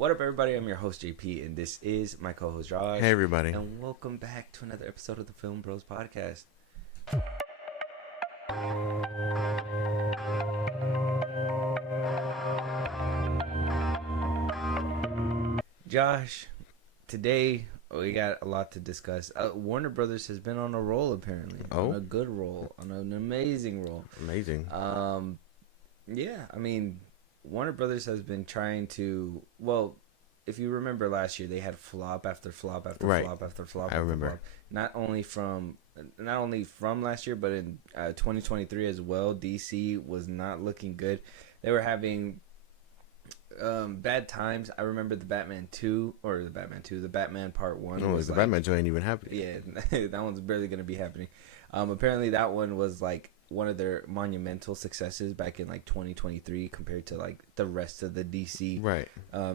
What up, everybody? I'm your host, JP, and this is my co-host, Josh. Hey, everybody. And welcome back to another episode of the FIlmBros podcast. Josh, today we got a lot to discuss. Warner Brothers has been on a roll, apparently. Oh? On a good roll. On an amazing roll. Amazing. Yeah, I mean, Warner Brothers has been trying to... Well, if you remember last year, they had flop after flop after Right. flop after flop. I remember. Flop. Not only from last year, but in 2023 as well. DC was not looking good. They were having bad times. I remember the Batman Part 1. Oh, the Batman joint ain't even happening. Yeah, that one's barely going to be happening. Apparently that one was like one of their monumental successes back in like 2023 compared to like the rest of the DC Right.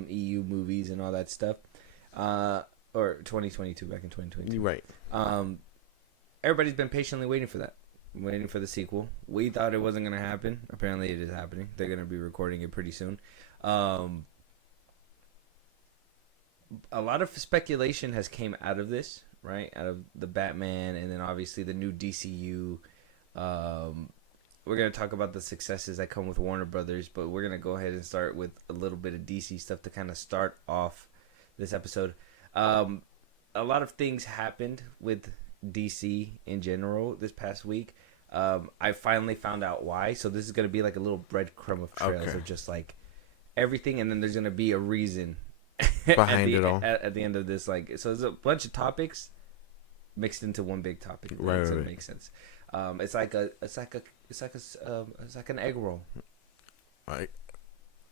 EU movies and all that stuff. Or 2022, back in 2022. Right. Everybody's been patiently waiting for that. Waiting for the sequel. We thought it wasn't going to happen. Apparently it is happening. They're going to be recording it pretty soon. A lot of speculation has came out of this, right? Out of the Batman and then obviously the new DCU. We're going to talk about the successes that come with Warner Brothers, but we're going to go ahead and start with a little bit of DC stuff to kind of start off this episode. A lot of things happened with DC in general this past week. I finally found out why, so this is going to be like a little breadcrumb of trails of just like everything, and then there's going to be a reason Behind it all. at the end of this. Like, so there's a bunch of topics mixed into one big topic. Right, so right. It makes sense. It's like an egg roll. I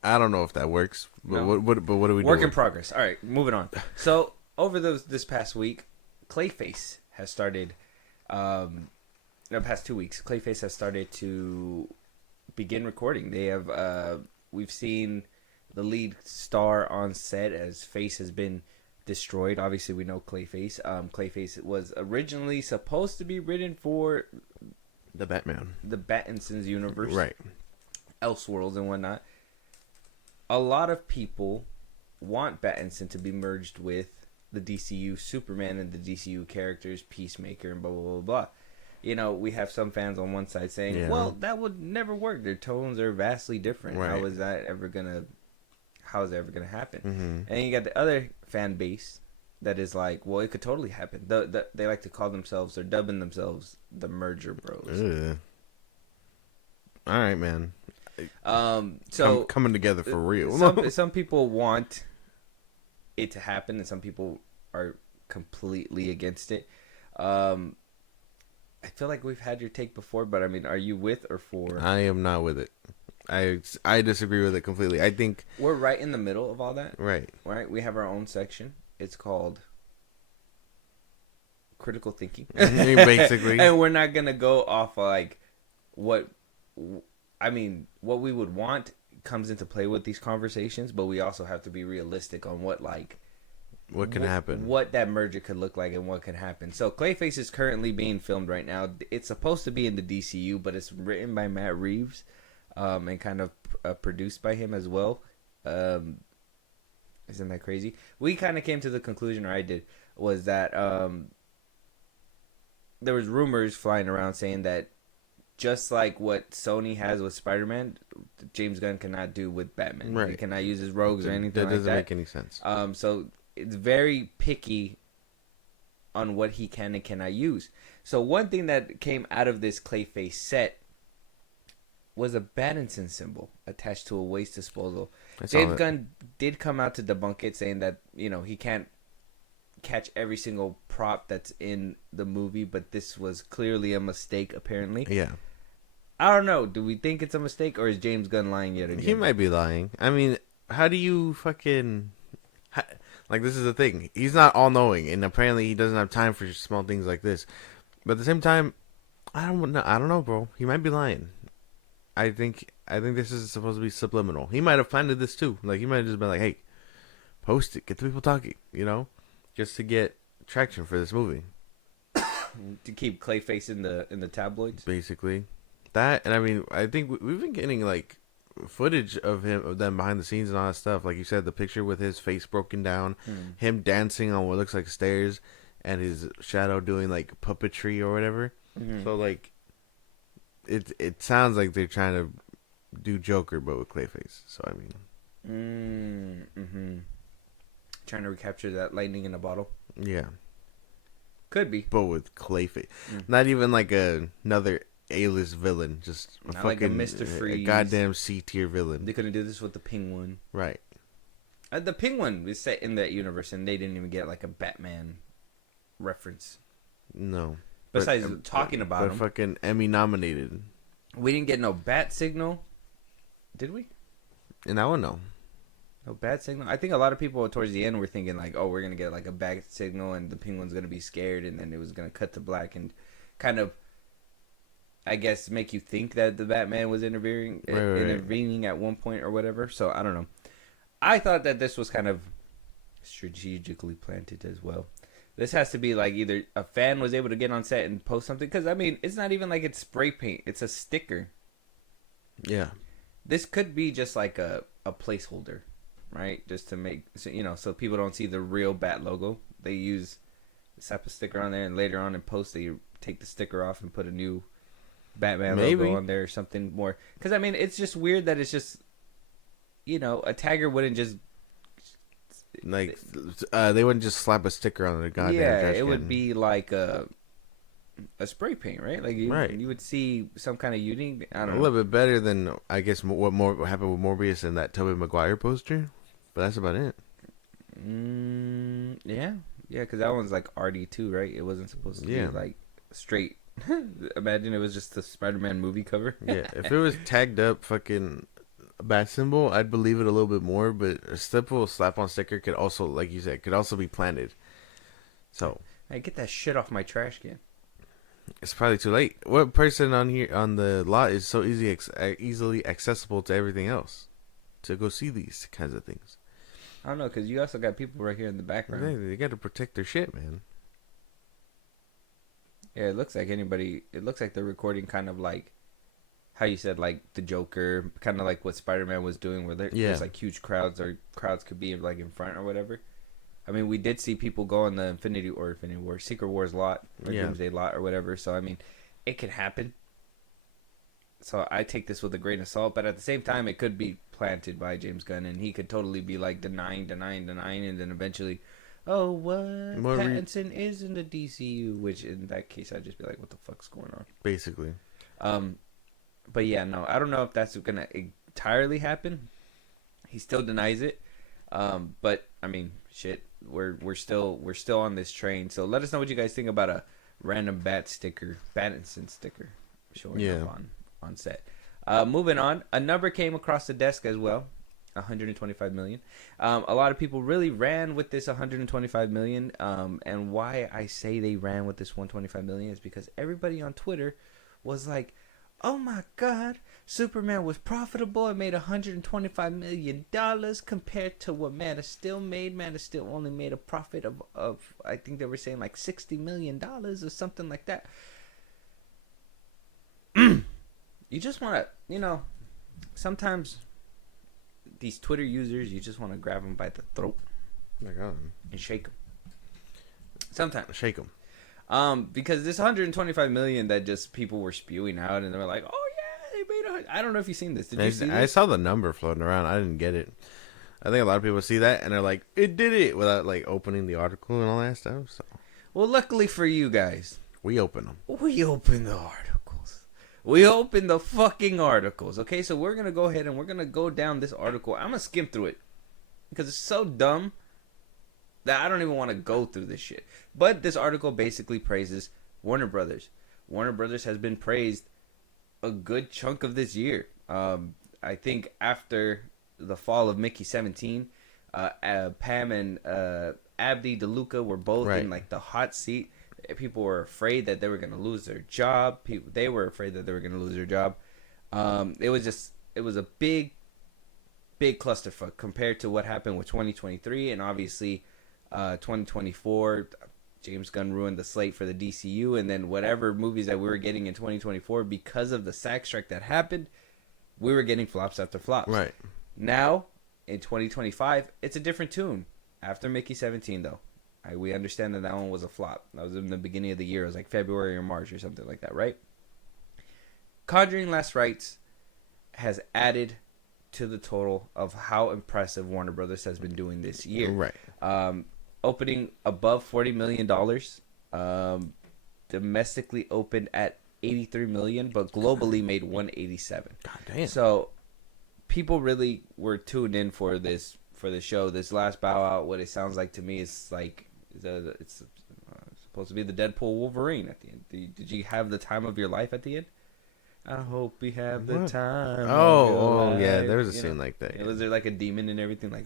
don't know if that works, but No. what do we do? Work in progress. All right, moving on. So over this past week, Clayface has started. The past 2 weeks, Clayface has started to begin recording. They have. We've seen the lead star on set as Face has been destroyed. Obviously, we know Clayface. Clayface was originally supposed to be written for the Batman, the Battinson's universe, right? Elseworlds and whatnot. A lot of people want Battinson to be merged with the DCU Superman and the DCU characters Peacemaker and blah blah blah blah. You know, we have some fans on one side saying, "Well, that would never work. Their tones are vastly different. Right. How is that ever gonna happen?" Mm-hmm. And you got the other fan base that is like, "Well, it could totally happen." They like to call themselves, they're dubbing themselves the Merger Bros. Ugh. All right, man. So coming together for real. some people want it to happen, and some people are completely against it. I feel like we've had your take before, but I mean, are you with or for? I am not with it. I disagree with it completely. I think We're right in the middle of all that. right. Right? We have our own section. It's called critical thinking. Basically. And we're not going to go off like what we would want comes into play with these conversations, but we also have to be realistic on what What can happen? What that merger could look like and what could happen. So Clayface is currently being filmed right now. It's supposed to be in the DCU, but it's written by Matt Reeves and kind of produced by him as well. Isn't that crazy? We kind of came to the conclusion, or I did, was that there was rumors flying around saying that just like what Sony has with Spider-Man, James Gunn cannot do with Batman. Right. He cannot use his rogues or anything like that. That doesn't make any sense. So it's very picky on what he can and cannot use. So one thing that came out of this Clayface set was a Battinson symbol attached to a waste disposal. James Gunn did come out to debunk it, saying that, you know, he can't catch every single prop that's in the movie, but this was clearly a mistake, apparently. Yeah. I don't know. Do we think it's a mistake, or is James Gunn lying yet again? He might be lying. I mean, how do you fucking... Like, this is the thing. He's not all-knowing, and apparently he doesn't have time for small things like this. But at the same time, I don't know, bro. He might be lying. I think this is supposed to be subliminal. He might have planted this too. Like, he might have just been like, "Hey, post it, get the people talking," you know, just to get traction for this movie. To keep Clayface in the tabloids, basically. That, and I mean, I think we've been getting like footage of them behind the scenes and all that stuff. Like you said, the picture with his face broken down, him dancing on what looks like stairs, and his shadow doing like puppetry or whatever. Mm-hmm. So like, it sounds like they're trying to do Joker but with Clayface. So I mean, Mm-hmm. Trying to recapture that lightning in a bottle. yeah, Could be, but with Clayface, not even like another A-list villain, just a not fucking like a Mr. Freeze. a goddamn C-tier villain. They couldn't do this with the Penguin. Right. The Penguin was set in that universe, and they didn't even get like a Batman reference. No. Besides talking about him, fucking Emmy nominated. we didn't get no bat signal. Did we? And that one, no. No bat signal. I think a lot of people towards the end were thinking like, "Oh, we're gonna get like a bat signal, and the Penguin's gonna be scared, and then it was gonna cut to black and kind of, I guess, make you think that the Batman was intervening at one point or whatever." So I don't know. I thought that this was kind of strategically planted as well. This has to be like either a fan was able to get on set and post something, because I mean, it's not even like it's spray paint; it's a sticker. Yeah. This could be just like a placeholder, right? Just to make, so people don't see the real Bat logo. They use slap a sticker on there, and later on in post they take the sticker off and put a new Batman logo on there or something more. Because I mean, it's just weird that it's just, a tagger wouldn't just like they wouldn't just slap a sticker on the goddamn trash can. Would be like a spray paint, right? Like you would see some kind of unique. I don't know. A little bit better than I guess what happened with Morbius and that Tobey Maguire poster, but that's about it. Yeah, because that one's like RD2, right? It wasn't supposed to be like straight. Imagine it was just the Spider-Man movie cover. Yeah, if it was tagged up fucking bat symbol, I'd believe it a little bit more. But a simple slap-on sticker could also, like you said, could also be planted. So, hey, get that shit off my trash can. It's probably too late. What person on here on the lot is so easily accessible to everything else to go see these kinds of things? I don't know, because you also got people right here in the background. They got to protect their shit, man. Yeah, it looks like they're recording kind of like how you said, like the Joker, kind of like what Spider-Man was doing, where there's like huge crowds, or crowds could be like in front or whatever. I mean, we did see people go in the Infinity War, Secret Wars lot, or Doomsday lot, or whatever. So, I mean, it could happen. So, I take this with a grain of salt. But at the same time, it could be planted by James Gunn. And he could totally be, like, denying. And then eventually, oh, what? Pattinson is in the DCU. Which, in that case, I'd just be like, what the fuck's going on? Basically. But, yeah, no. I don't know if that's going to entirely happen. He still denies it. But, I mean, shit. We're still on this train. So let us know what you guys think about a random Pattinson sticker showing up on set. Moving on, a number came across the desk as well, 125 million. A lot of people really ran with this 125 million. And why I say they ran with this 125 million is because everybody on Twitter was like, "Oh my God, Superman was profitable and made $125 million compared to what Man of Steel made. Man of Steel only made a profit of I think they were saying like $60 million or something like that." You just want to, sometimes these Twitter users, you just want to grab them by the throat and shake them. Sometimes. Shake them. Because this 125 million that just people were spewing out, and they were like, "Oh yeah, they made I don't know if you've seen this. Did you see this? I saw the number floating around. I didn't get it. I think a lot of people see that and they're like, "It did it," without like opening the article and all that stuff. So, well, luckily for you guys, we open them. We open the articles. We open the fucking articles. Okay, so we're gonna go ahead and we're gonna go down this article. I'm gonna skim through it because it's so dumb that I don't even want to go through this shit. But this article basically praises Warner Brothers. Warner Brothers has been praised a good chunk of this year. I think after the fall of Mickey 17, Pam and Abdi DeLuca were both in like the hot seat. People were afraid that they were going to lose their job. They were afraid that they were going to lose their job. It was a big clusterfuck compared to what happened with 2023, and obviously 2024. James Gunn ruined the slate for the DCU, and then whatever movies that we were getting in 2024 because of the SAG strike that happened, we were getting flops after flops. Right. Now, in 2025, it's a different tune. After Mickey 17, though, we understand that one was a flop. That was in the beginning of the year. It was like February or March or something like that, right? Conjuring Last Rites has added to the total of how impressive Warner Brothers has been doing this year. Right. Opening above $40 million. Domestically opened at $83 million, but globally made $187. God damn. So people really were tuned in for this show. This last bow out, what it sounds like to me is like it's supposed to be the Deadpool Wolverine at the end. Did you have the time of your life at the end? I hope we have the time. Oh, yeah. There was a scene like that. Was there like a demon and everything? Like,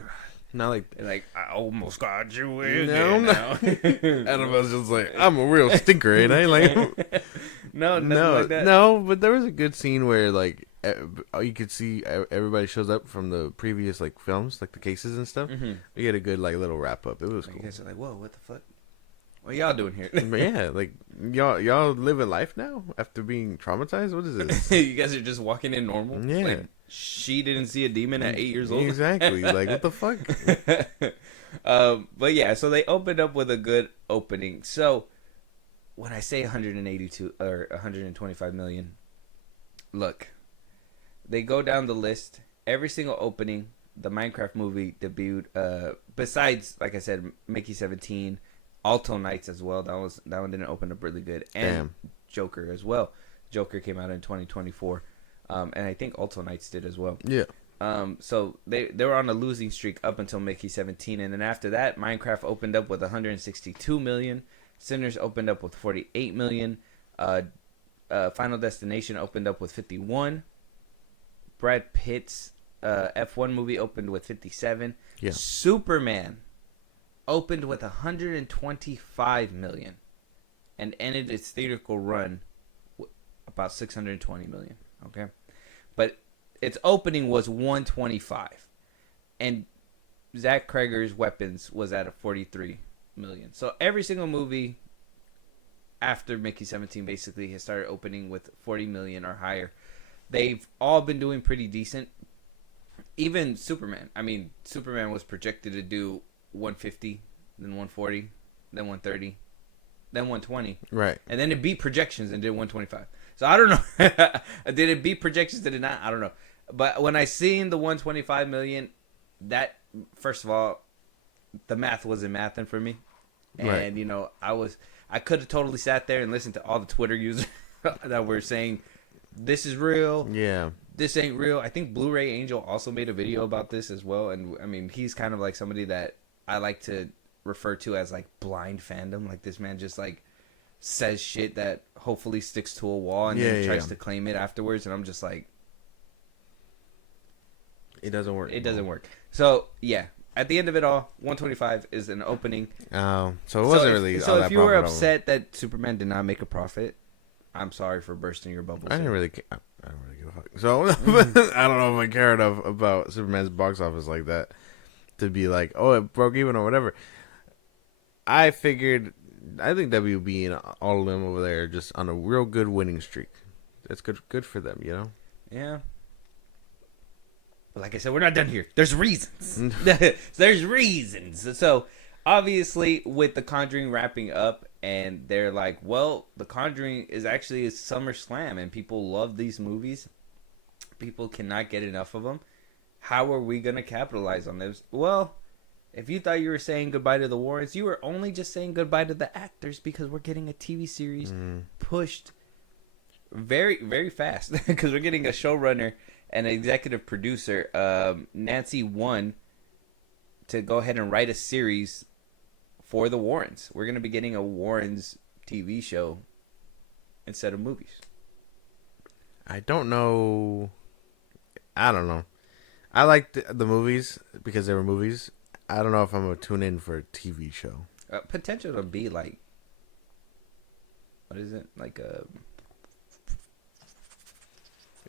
not like I almost got you in. No. Annabelle's just like, I'm a real stinker, ain't I? Like, no, like that. No. But there was a good scene where like you could see everybody shows up from the previous like films, like the cases and stuff. Mm-hmm. We get a good like little wrap up. It was cool. You guys are like, whoa, what the fuck? What y'all doing here? But yeah, like y'all living life now after being traumatized. What is this? You guys are just walking in normal. Yeah. Like, she didn't see a demon at 8 years old. Exactly. Like, what the fuck? But yeah, so they opened up with a good opening. So when I say 182 or 125 million, look, they go down the list. Every single opening, the Minecraft movie debuted. Besides, like I said, Mickey 17. Alto Nights as well. That one didn't open up really good, and Damn. Joker as well. Joker came out in 2024, and I think Alto Nights did as well. Yeah. So they were on a losing streak up until Mickey 17, and then after that, Minecraft opened up with 162 million. Sinners opened up with 48 million. Final Destination opened up with 51. Brad Pitt's F1 movie opened with 57. Yeah. Superman opened with 125 million and ended its theatrical run about 620 million. Okay, but its opening was 125, and Zach Cregger's Weapons was at a 43 million. So every single movie after Mickey 17 basically has started opening with 40 million or higher. They've all been doing pretty decent. Even Superman. I mean, Superman was projected to do 150, then 140, then 130, then 120. Right. And then it beat projections and did 125. So I don't know. Did it beat projections? Did it not? I don't know. But when I seen the 125 million, that, first of all, the math wasn't mathing for me. And, right. you know, I could have totally sat there and listened to all the Twitter users that were saying, this is real. Yeah. This ain't real. I think Blu-ray Angel also made a video about this as well. And, I mean, he's kind of like somebody that I like to refer to as, like, blind fandom. Like, this man just, like, says shit that hopefully sticks to a wall and then tries to claim it afterwards. And I'm just like... It doesn't work. It doesn't work. So, yeah. At the end of it all, 125 is an opening. Oh, so it wasn't really. So if you were upset that Superman did not make a profit, I'm sorry for bursting your bubble. I didn't really. I don't really give a fuck. So I don't know if I care enough about Superman's box office like that to be like, oh, it broke even or whatever. I figured. I think WB and all of them over there are just on a real good winning streak. That's good for them, you know. Yeah. Like I said, we're not done here. There's reasons. There's reasons. So, obviously, with The Conjuring wrapping up, and they're like, well, The Conjuring is actually a summer slam, and people love these movies. People cannot get enough of them. How are we going to capitalize on this? Well, if you thought you were saying goodbye to the Warrens, you were only just saying goodbye to the actors because we're getting a TV series pushed very, very fast. Because we're getting a showrunner and an executive producer, Nancy Won, to go ahead and write a series for the Warrens. We're going to be getting a Warrens TV show instead of movies. I don't know. I don't know. I liked the movies because they were movies. I don't know if I'm going to tune in for a TV show. Potential to be like, what is it? Like a...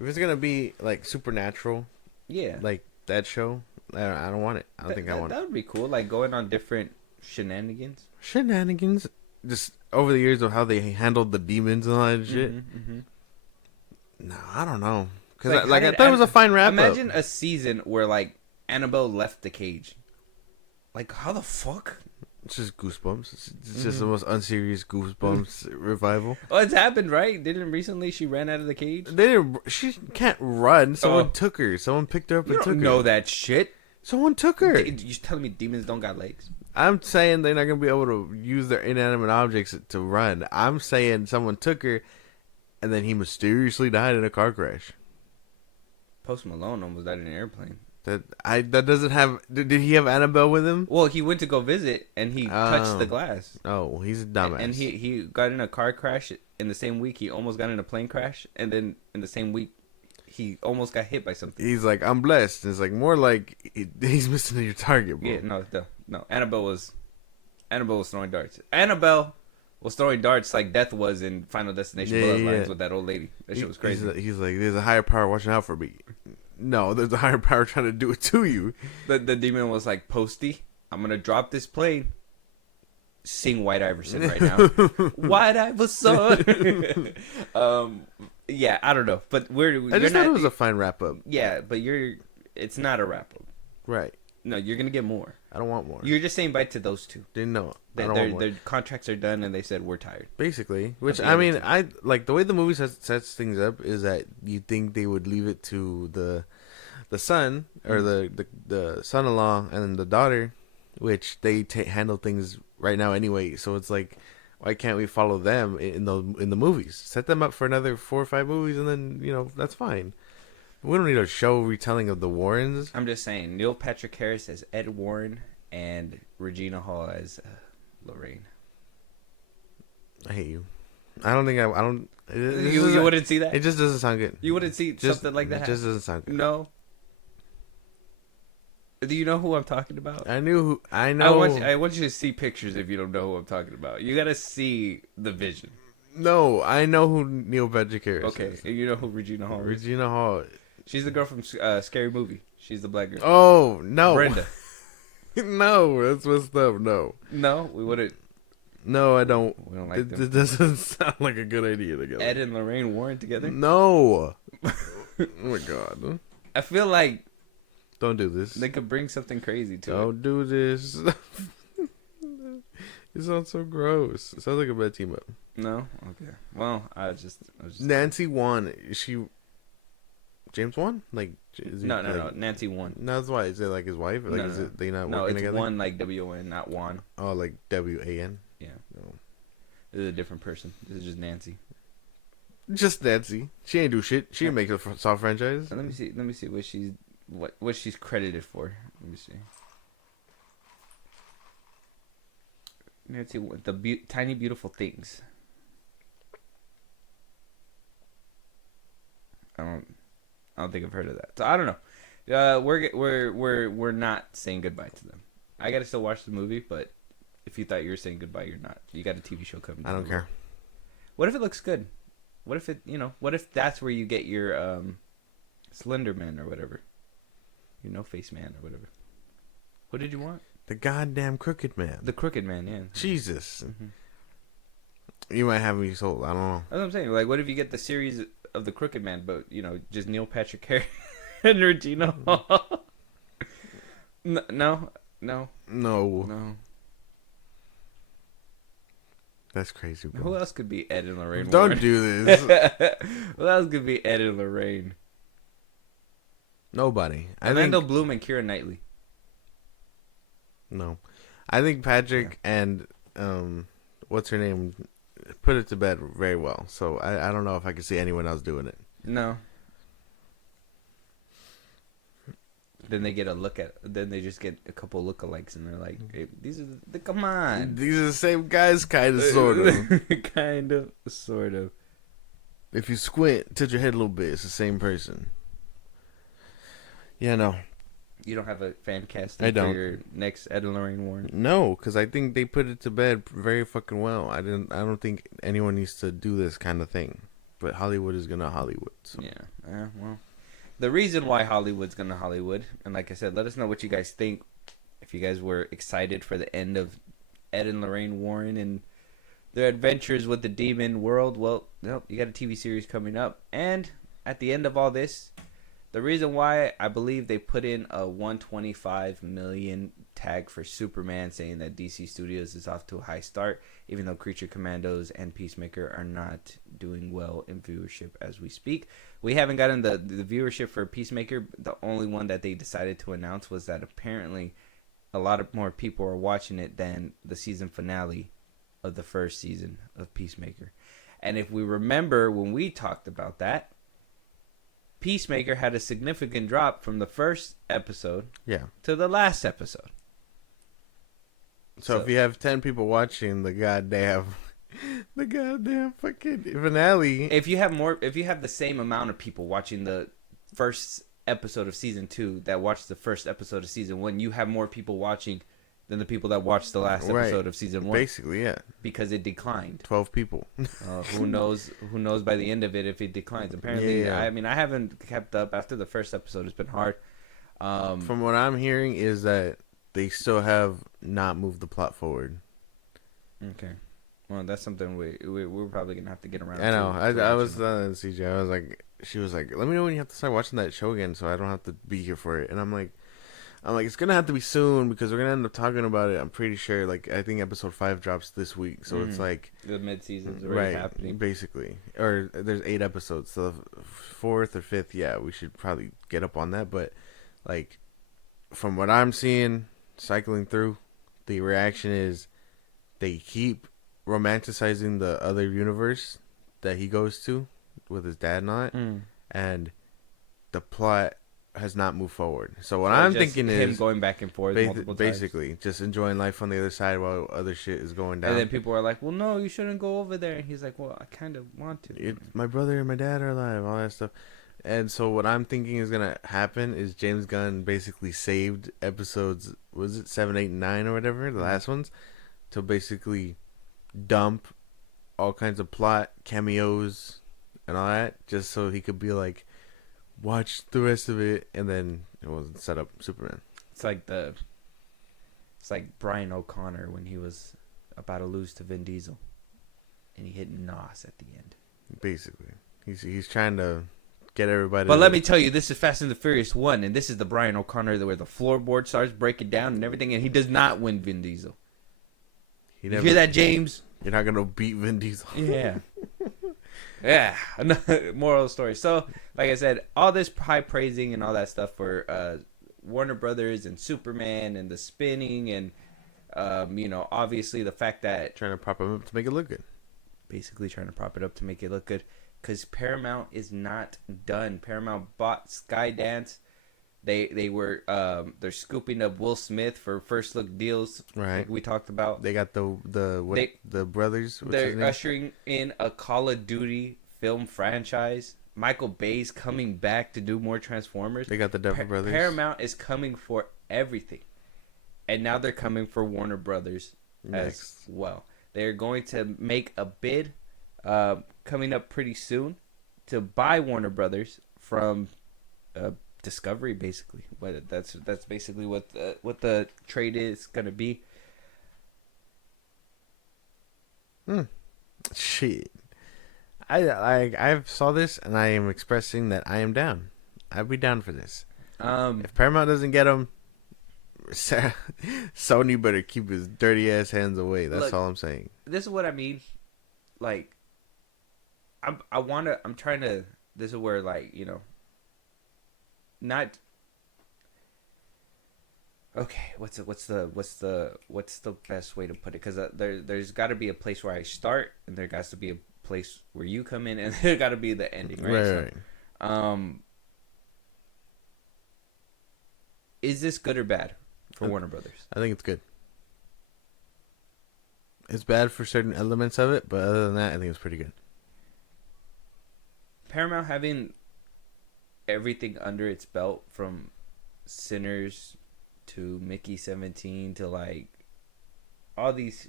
If it's gonna be like supernatural, like that show, I don't want it. I don't think I want it. That would be cool. Like going on different shenanigans. Just over the years of how they handled the demons and all that shit. Mm-hmm. No, I don't know. Because Like, I thought it was a fine wrap Imagine up. a season where like Annabelle left the cage. Like, how the fuck? It's just Goosebumps. It's just the most unserious Goosebumps revival. Oh, it's happened, right? Didn't recently she ran out of the cage? They didn't. She can't run. Someone Oh. took her. Someone picked her up You and took don't her. know that shit. Someone took her. You telling me demons don't got legs? I'm saying they're not gonna be able to use their inanimate objects to run. I'm saying someone took her, and then he mysteriously died in a car crash. Post Malone almost died in an airplane. That doesn't have. Did he have Annabelle with him? Well, he went to go visit and he touched the Oh. glass. Oh, well, he's a dumbass. And he got in a car crash in the same week. He almost got in a plane crash, and then in the same week, he almost got hit by something. He's like, I'm blessed. It's like more like he's missing your target, bro. Yeah, no. Annabelle was throwing darts. Annabelle was throwing darts like Death was in Final Destination Bloodlines with that old lady. That shit was crazy. He's like, there's a higher power watching out for me. No, there's a higher power trying to do it to you. The demon was like, Posty, I'm gonna drop this plane. Sing White Iverson right now. White Iverson. Yeah, I don't know, but I just thought it was a fine wrap up. Yeah, but it's not a wrap up. Right. No, you're gonna get more. I don't want more. You're just saying bye to those two. Didn't know. I don't want more. Their contracts are done, and they said we're tired. Basically, which the I other mean, two. I like the way the movie sets things up is that you think they would leave it to the son or the son-in-law and the daughter, which they handle things right now anyway. So it's like, why can't we follow them in the movies? Set them up for another 4 or 5 movies, and then that's fine. We don't need a show retelling of the Warrens. I'm just saying, Neil Patrick Harris as Ed Warren and Regina Hall as Lorraine. I hate you. I don't think I don't. You wouldn't see that? It just doesn't sound good. You wouldn't see something like that? It just doesn't sound good. No. Do you know who I'm talking about? I know. I want you to see pictures if you don't know who I'm talking about. You gotta see the vision. No, I know who Neil Patrick Harris Okay, is. and you know who Regina Hall is? Regina Hall. She's the girl from Scary Movie. She's the black girl. Oh, no. Brenda. No, that's messed up. No. No, we wouldn't. No, I don't. We don't like It them. doesn't sound like a good idea together. Ed and Lorraine Warren together? No. Oh, my God. I feel like Don't do this. they could bring something crazy to it. Don't do this. It sounds so gross. It sounds like a bad team up. No? Okay. Well, I was just Nancy Wan. Is she James Wan? Like, is he, No. like, Nancy Wan. No, that's why. Is it like his wife? Like, No, is no. it they not No, working it's together? one like W-O-N, not Juan. Oh, like WAN. Yeah. No. This is a different person. This is just Nancy. Just Nancy. She ain't do shit. She didn't make a soft franchise. Let me see what she's credited for. Let me see. Nancy, Tiny Beautiful Things. I don't think I've heard of that. So I don't know. We're not saying goodbye to them. I gotta still watch the movie, but if you thought you were saying goodbye, you're not. You got a TV show coming. I don't care. What if it looks good? What if what if that's where you get your Slender Man or whatever, your No Face Man or whatever? What did you want? The goddamn Crooked Man. The Crooked Man, yeah. Jesus. Mm-hmm. You might have me sold. I don't know. That's what I'm saying. Like, what if you get the series of the Crooked Man, but just Neil Patrick Harris and Regina Hall? No. No. That's crazy, bro. Who else could be Ed and Lorraine? Don't Warren? do this. Who else could be Ed and Lorraine? Nobody. Orlando Bloom and Keira Knightley. No. I think Patrick and what's her name put it to bed very well. So I don't know if I could see anyone else doing it. No. Then they get then they just get a couple lookalikes, and they're like, hey, these are come on. These are the same guys, kind of, sort of. Kind of, sort of. If you squint, tilt your head a little bit, it's the same person. Yeah, no. You don't have a fan casting I don't. for your next Ed and Lorraine Warren? No, because I think they put it to bed very fucking well. I don't think anyone needs to do this kind of thing. But Hollywood is gonna Hollywood. So. Yeah. Well, the reason why Hollywood's gonna Hollywood, and like I said, let us know what you guys think. If you guys were excited for the end of Ed and Lorraine Warren and their adventures with the demon world, well, nope, you got a TV series coming up. And at the end of all this, the reason why I believe they put in a 125 million tag for Superman, saying that DC Studios is off to a high start, even though Creature Commandos and Peacemaker are not doing well in viewership as we speak. We haven't gotten the viewership for Peacemaker. The only one that they decided to announce was that apparently a lot of more people are watching it than the season finale of the first season of Peacemaker. And if we remember when we talked about that, Peacemaker had a significant drop from the first episode to the last episode. So if you have 10 people watching the goddamn fucking finale, if you have the same amount of people watching the first episode of season 2 that watched the first episode of season 1, you have more people watching than the people that watched the last episode of season 1. Basically, yeah. Because it declined. 12 people. Who knows by the end of it if it declines. Apparently, yeah. I mean, I haven't kept up. After the first episode, it's been hard. From what I'm hearing is that they still have not moved the plot forward. Okay. Well, that's something we're probably going to have to get around to. I know. I was CJ. I was like, she was like, let me know when you have to start watching that show again so I don't have to be here for it. And I'm like, it's going to have to be soon because we're going to end up talking about it. I'm pretty sure. Like, I think episode 5 drops this week. So it's like... The mid-season's already happening. Basically. Or there's 8 episodes. So 4th or 5th, yeah, we should probably get up on that. But, like, from what I'm seeing, cycling through, the reaction is they keep romanticizing the other universe that he goes to with his dad and all that. And the plot has not moved forward. So what I'm thinking is him going back and forth multiple basically times. Just enjoying life on the other side while other shit is going down. And then people are like, well, no, you shouldn't go over there. And he's like, well, I kind of want to. My brother and my dad are alive, all that stuff. And so what I'm thinking is going to happen is James Gunn basically saved episodes, was it 7, 8, and 9 or whatever, the last ones, to basically dump all kinds of plot, cameos, and all that, just so he could be like, watch the rest of it, and then it wasn't set up Superman. It's like Brian O'Connor when he was about to lose to Vin Diesel, and he hit Nos at the end. Basically, he's trying to get everybody. But let me tell you, this is Fast and the Furious 1, and this is the Brian O'Connor where the floorboard starts breaking down and everything, and he does not win Vin Diesel. You hear that, James? You're not gonna beat Vin Diesel. Yeah. Yeah, moral of the story. So, like I said, all this high praising and all that stuff for Warner Brothers and Superman and the spinning and, obviously the fact that... Trying to prop him up to make it look good. Basically trying to prop it up to make it look good. Because Paramount is not done. Paramount bought Skydance. They're scooping up Will Smith for first look deals, right? Like we talked about. They got the brothers. They're ushering in a Call of Duty film franchise. Michael Bay's coming back to do more Transformers. They got the Duffer Brothers. Paramount is coming for everything, and now they're coming for Warner Brothers as well. They're going to make a bid coming up pretty soon to buy Warner Brothers from Discovery, basically. But that's basically what the trade is gonna be. Shit, I saw this and I am expressing that I am down. I'd be down for this. If Paramount doesn't get them, Sony better keep his dirty ass hands away. That's all I'm saying. This is what I mean. Like, I'm trying to. This is where, like, not okay. What's the best way to put it? Because there's got to be a place where I start, and there got to be a place where you come in, and there got to be the ending, right? So, is this good or bad for Warner Brothers? I think it's good. It's bad for certain elements of it, but other than that, I think it's pretty good. Paramount having everything under its belt, from Sinners to Mickey 17 to like all these,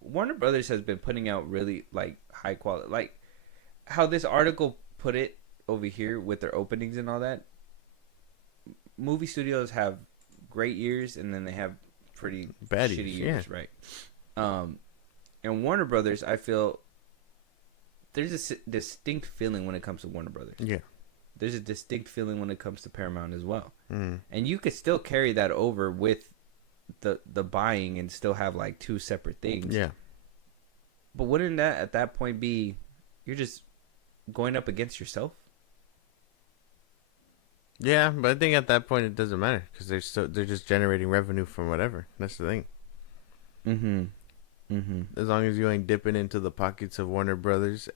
Warner Brothers has been putting out really like high quality, like how this article put it over here with their openings and all that. Movie studios have great years and then they have pretty bad shitty years, right? And Warner Brothers, I feel there's a distinct feeling when it comes to Warner Brothers. Yeah. there's a distinct feeling when it comes to Paramount as well. Mm. And you could still carry that over with the buying and still have like two separate things. Yeah. But wouldn't that at that point be you're just going up against yourself? Yeah, but I think at that point it doesn't matter because they're just generating revenue from whatever. That's the thing. Mm-hmm. Mm-hmm. As long as you ain't dipping into the pockets of Warner Brothers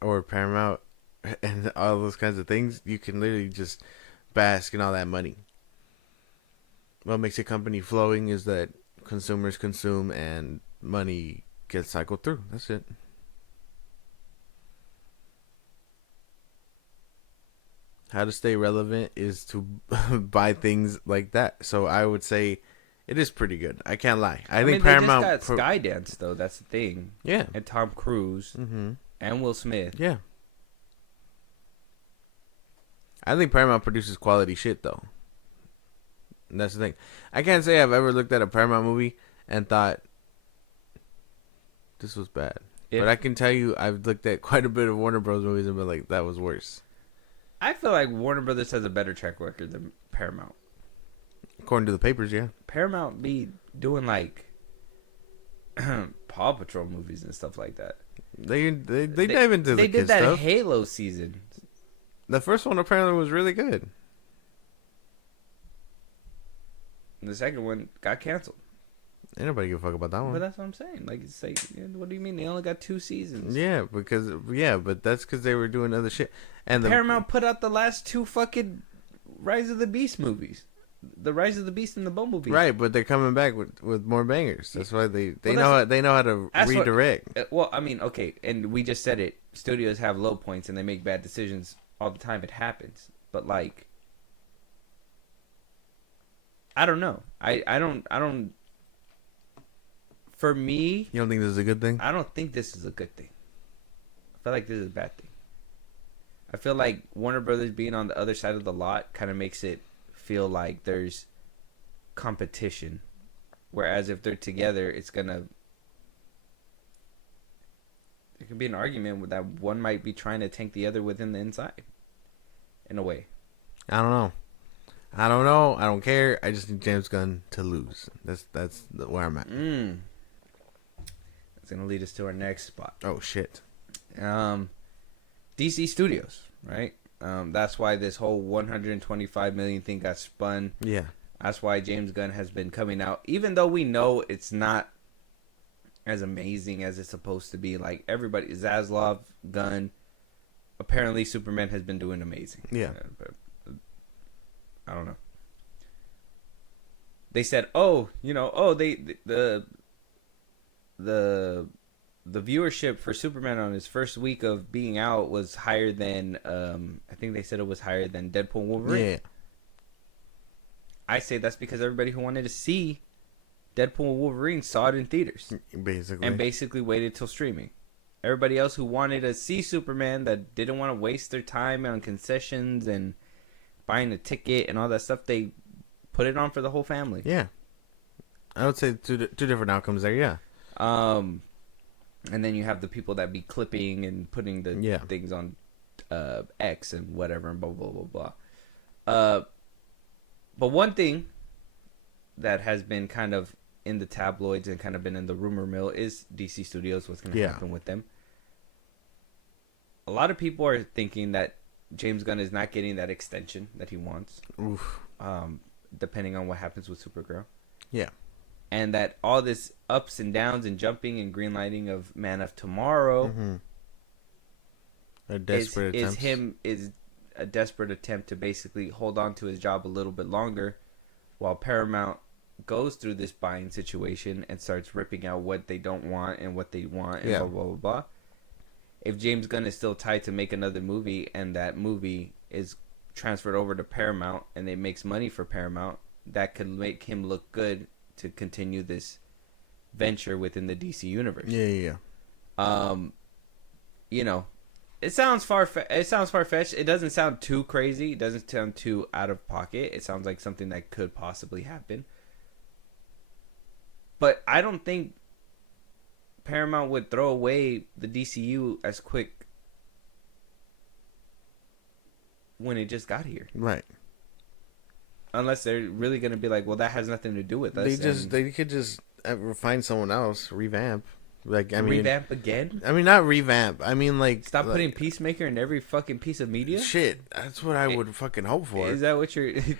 or Paramount and all those kinds of things, you can literally just bask in all that money. What makes a company flowing is that consumers consume and money gets cycled through. That's it. How to stay relevant is to buy things like that. So I would say it is pretty good. I can't lie. I think mean, Paramount. They just got Skydance though. That's the thing. Yeah. And Tom Cruise and Will Smith. Yeah. I think Paramount produces quality shit though. And that's the thing. I can't say I've ever looked at a Paramount movie and thought this was bad. But I can tell you I've looked at quite a bit of Warner Bros. Movies and been like, that was worse. I feel like Warner Brothers has a better track record than Paramount. According to the papers, yeah. Paramount be doing like Paw Patrol movies and stuff like that. They dive into the They did kid that stuff. Halo season. The first one apparently was really good. And the second one got canceled. Ain't nobody give a fuck about that one. But that's what I'm saying. Like, it's like, what do you mean? They only got 2 seasons. Yeah, but that's because they were doing other shit. And Paramount put out the last 2 fucking Rise of the Beast movies. The Rise of the Beast and the Bumblebee. Right, but they're coming back with more bangers. That's why they Well, know how to redirect. Well, I mean, okay, and we just said it. Studios have low points and they make bad decisions all the time. It happens. But like, I don't know. I don't. For me, You don't think this is a good thing? I don't think this is a good thing. I feel like this is a bad thing. I feel like Warner Brothers being on the other side of the lot kind of makes it feel like there's competition. Whereas if they're together, it's gonna... There could be an argument with that one might be trying to tank the other within the inside. In a way. I don't know. I don't care. I just need James Gunn to lose. That's where I'm at. That's gonna lead us to our next spot. Oh shit. DC Studios, right? That's why this whole 125 million thing got spun. Yeah. That's why James Gunn has been coming out, even though we know it's not as amazing as it's supposed to be. Like everybody, Zaslav, Gunn. Apparently, Superman has been doing amazing. Yeah. But I don't know. They said, the viewership for Superman on his first week of being out was higher than I think they said it was higher than Deadpool and Wolverine. Yeah. I say that's because everybody who wanted to see Deadpool and Wolverine saw it in theaters. Basically. And basically waited till streaming. Everybody else who wanted to see Superman that didn't want to waste their time on concessions and buying a ticket and all that stuff, they put it on for the whole family. Yeah. I would say two different outcomes there, yeah. And then you have the people that be clipping and putting the things on X and whatever and blah, blah, blah, blah. But one thing that has been kind of in the tabloids and kind of been in the rumor mill is DC Studios, what's going to happen with them. A lot of people are thinking that James Gunn is not getting that extension that he wants. Oof. Depending on what happens with Supergirl. Yeah. And that all this ups and downs and jumping and greenlighting of Man of Tomorrow is a desperate attempt to basically hold on to his job a little bit longer while Paramount goes through this buying situation and starts ripping out what they don't want and what they want and blah, blah, blah, blah. If James Gunn is still tied to make another movie and that movie is transferred over to Paramount and it makes money for Paramount, that could make him look good to continue this venture within the DC universe. Yeah. It sounds far-fetched. It doesn't sound too crazy. It doesn't sound too out of pocket. It sounds like something that could possibly happen. But I don't think Paramount would throw away the DCU as quick when it just got here. Right. Unless they're really gonna be like, well, that has nothing to do with us. They could just find someone else, revamp. Like I mean, revamp again. I mean, not revamp. I mean, like Stop putting Peacemaker in every fucking piece of media. Shit, that's what I would fucking hope for. Is that what you're? I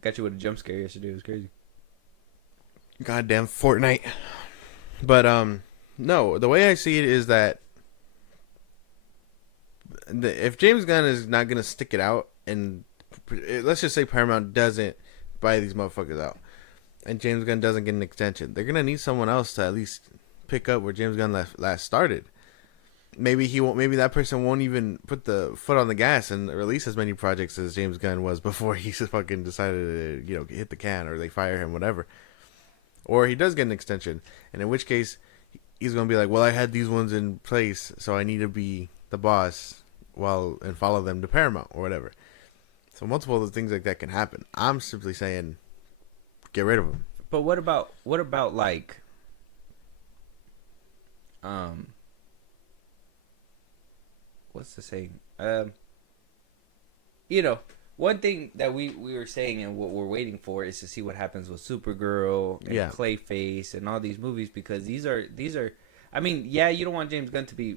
got you with a jump scare yesterday. It was crazy. Goddamn Fortnite. But no. The way I see it is that if James Gunn is not gonna stick it out, and let's just say Paramount doesn't buy these motherfuckers out, and James Gunn doesn't get an extension, they're gonna need someone else to at least pick up where James Gunn last started. Maybe he won't. Maybe that person won't even put the foot on the gas and release as many projects as James Gunn was before he fucking decided to hit the can, or they fire him, whatever. Or he does get an extension, and in which case he's gonna be like, well, I had these ones in place, so I need to be the boss and follow them to Paramount or whatever. So multiple of things like that can happen. I'm simply saying, get rid of them. But what about like, what's the saying? One thing that we were saying and what we're waiting for is to see what happens with Supergirl and Clayface and all these movies, because these are. I mean, yeah, you don't want James Gunn to be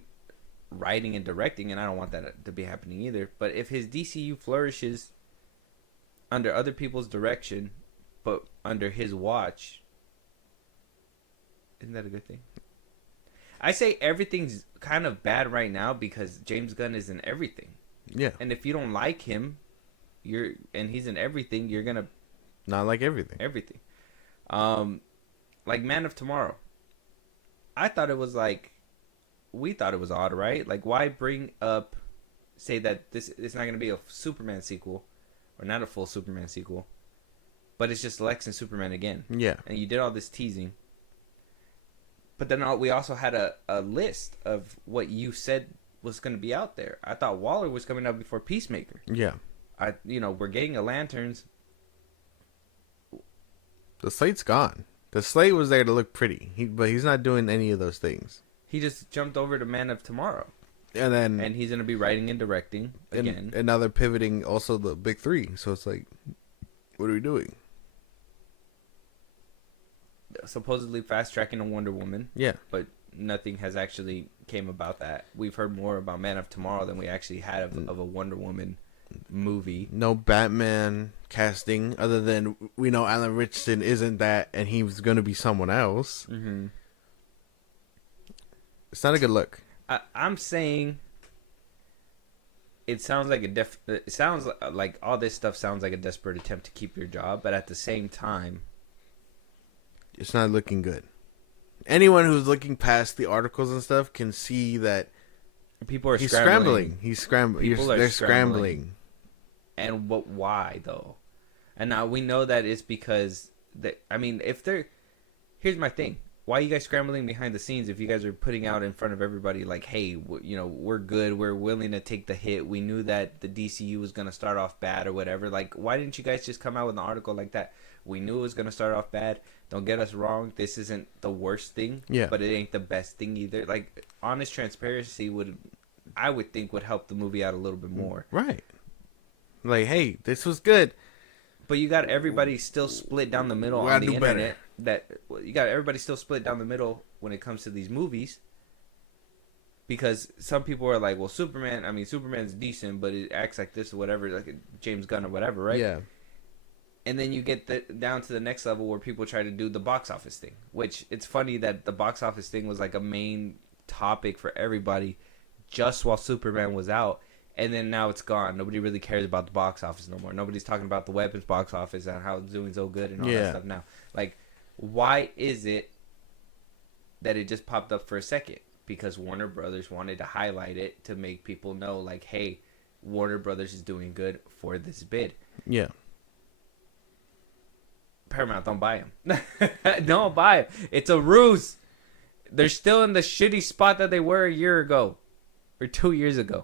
writing and directing, and I don't want that to be happening either. But if his DCU flourishes under other people's direction, but under his watch, isn't that a good thing? I say everything's kind of bad right now because James Gunn is in everything. Yeah. And if you don't like him, and he's in everything, you're gonna not like everything. Everything. Like Man of Tomorrow. I thought it was like, we thought it was odd, right? Like, why bring up, say that this it's not gonna be a Superman sequel, or not a full Superman sequel, but it's just Lex and Superman again. Yeah. And you did all this teasing. But then we also had a list of what you said was going to be out there. I thought Waller was coming out before Peacemaker. Yeah. We're getting a Lanterns. The slate's gone. The slate was there to look pretty, but he's not doing any of those things. He just jumped over to Man of Tomorrow. And he's going to be writing and directing again. And now they're pivoting also the big three. So it's like, what are we doing? Supposedly fast tracking a Wonder Woman. Yeah. But nothing has actually came about that. We've heard more about Man of Tomorrow than we actually had of a Wonder Woman movie. No Batman casting, other than we know Alan Richardson isn't that, and he's going to be someone else. Mm-hmm. It's not a good look. I'm saying it sounds like it sounds like all this stuff sounds like a desperate attempt to keep your job, but at the same time, it's not looking good. Anyone who's looking past the articles and stuff can see that people are scrambling. He's scrambling. They're scrambling. And why though? And now we know that it's because here's my thing. Why are you guys scrambling behind the scenes if you guys are putting out in front of everybody like, hey, we're good, we're willing to take the hit. We knew that the DCU was going to start off bad or whatever. Like, why didn't you guys just come out with an article like that? We knew it was going to start off bad. Don't get us wrong. This isn't the worst thing, but it ain't the best thing either. Like, honest transparency would help the movie out a little bit more. Right. Like, hey, this was good. But you got everybody still split down the middle on the internet. You got everybody still split down the middle when it comes to these movies. Because some people are like, well, Superman's decent, but it acts like this or whatever, like James Gunn or whatever, right? Yeah. And then you get down to the next level where people try to do the box office thing. Which, it's funny that the box office thing was like a main topic for everybody just while Superman was out. And then now it's gone. Nobody really cares about the box office no more. Nobody's talking about the weapons box office and how it's doing so good and all that stuff now. Like, why is it that it just popped up for a second? Because Warner Brothers wanted to highlight it to make people know, like, hey, Warner Brothers is doing good for this bid. Yeah. Paramount, don't buy them. Don't buy them. It's a ruse. They're still in the shitty spot that they were a year ago or 2 years ago.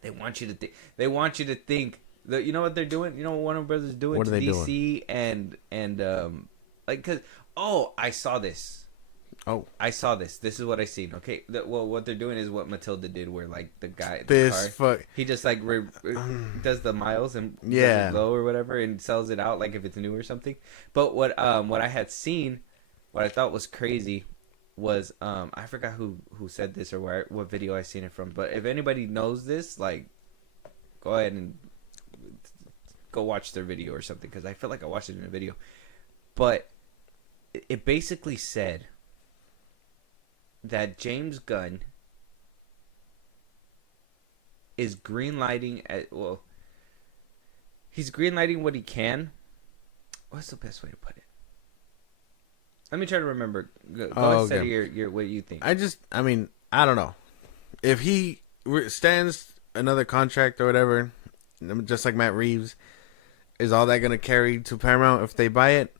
They want you to think. They want you to think. You know what they're doing? You know what Warner Brothers is doing what to are they DC doing? and like, cause I saw this. Oh, I saw this. This is what I seen. Okay, well, what they're doing is what Matilda did, where like the this car, fuck. he just like does the miles and does Yeah. it glow or whatever, and sells it out like if it's new or something. But what I had seen, what I thought was crazy, was I forgot who said this or what video I seen it from. But if anybody knows this, like, go ahead and go watch their video or something, because I feel like I watched it in a video. But it basically said that James Gunn is greenlighting he's greenlighting what he can. What's the best way to put it? Let me try to remember. Go ahead, say your what you think. I mean, I don't know. If he stands another contract or whatever, just like Matt Reeves, is all that going to carry to Paramount if they buy it?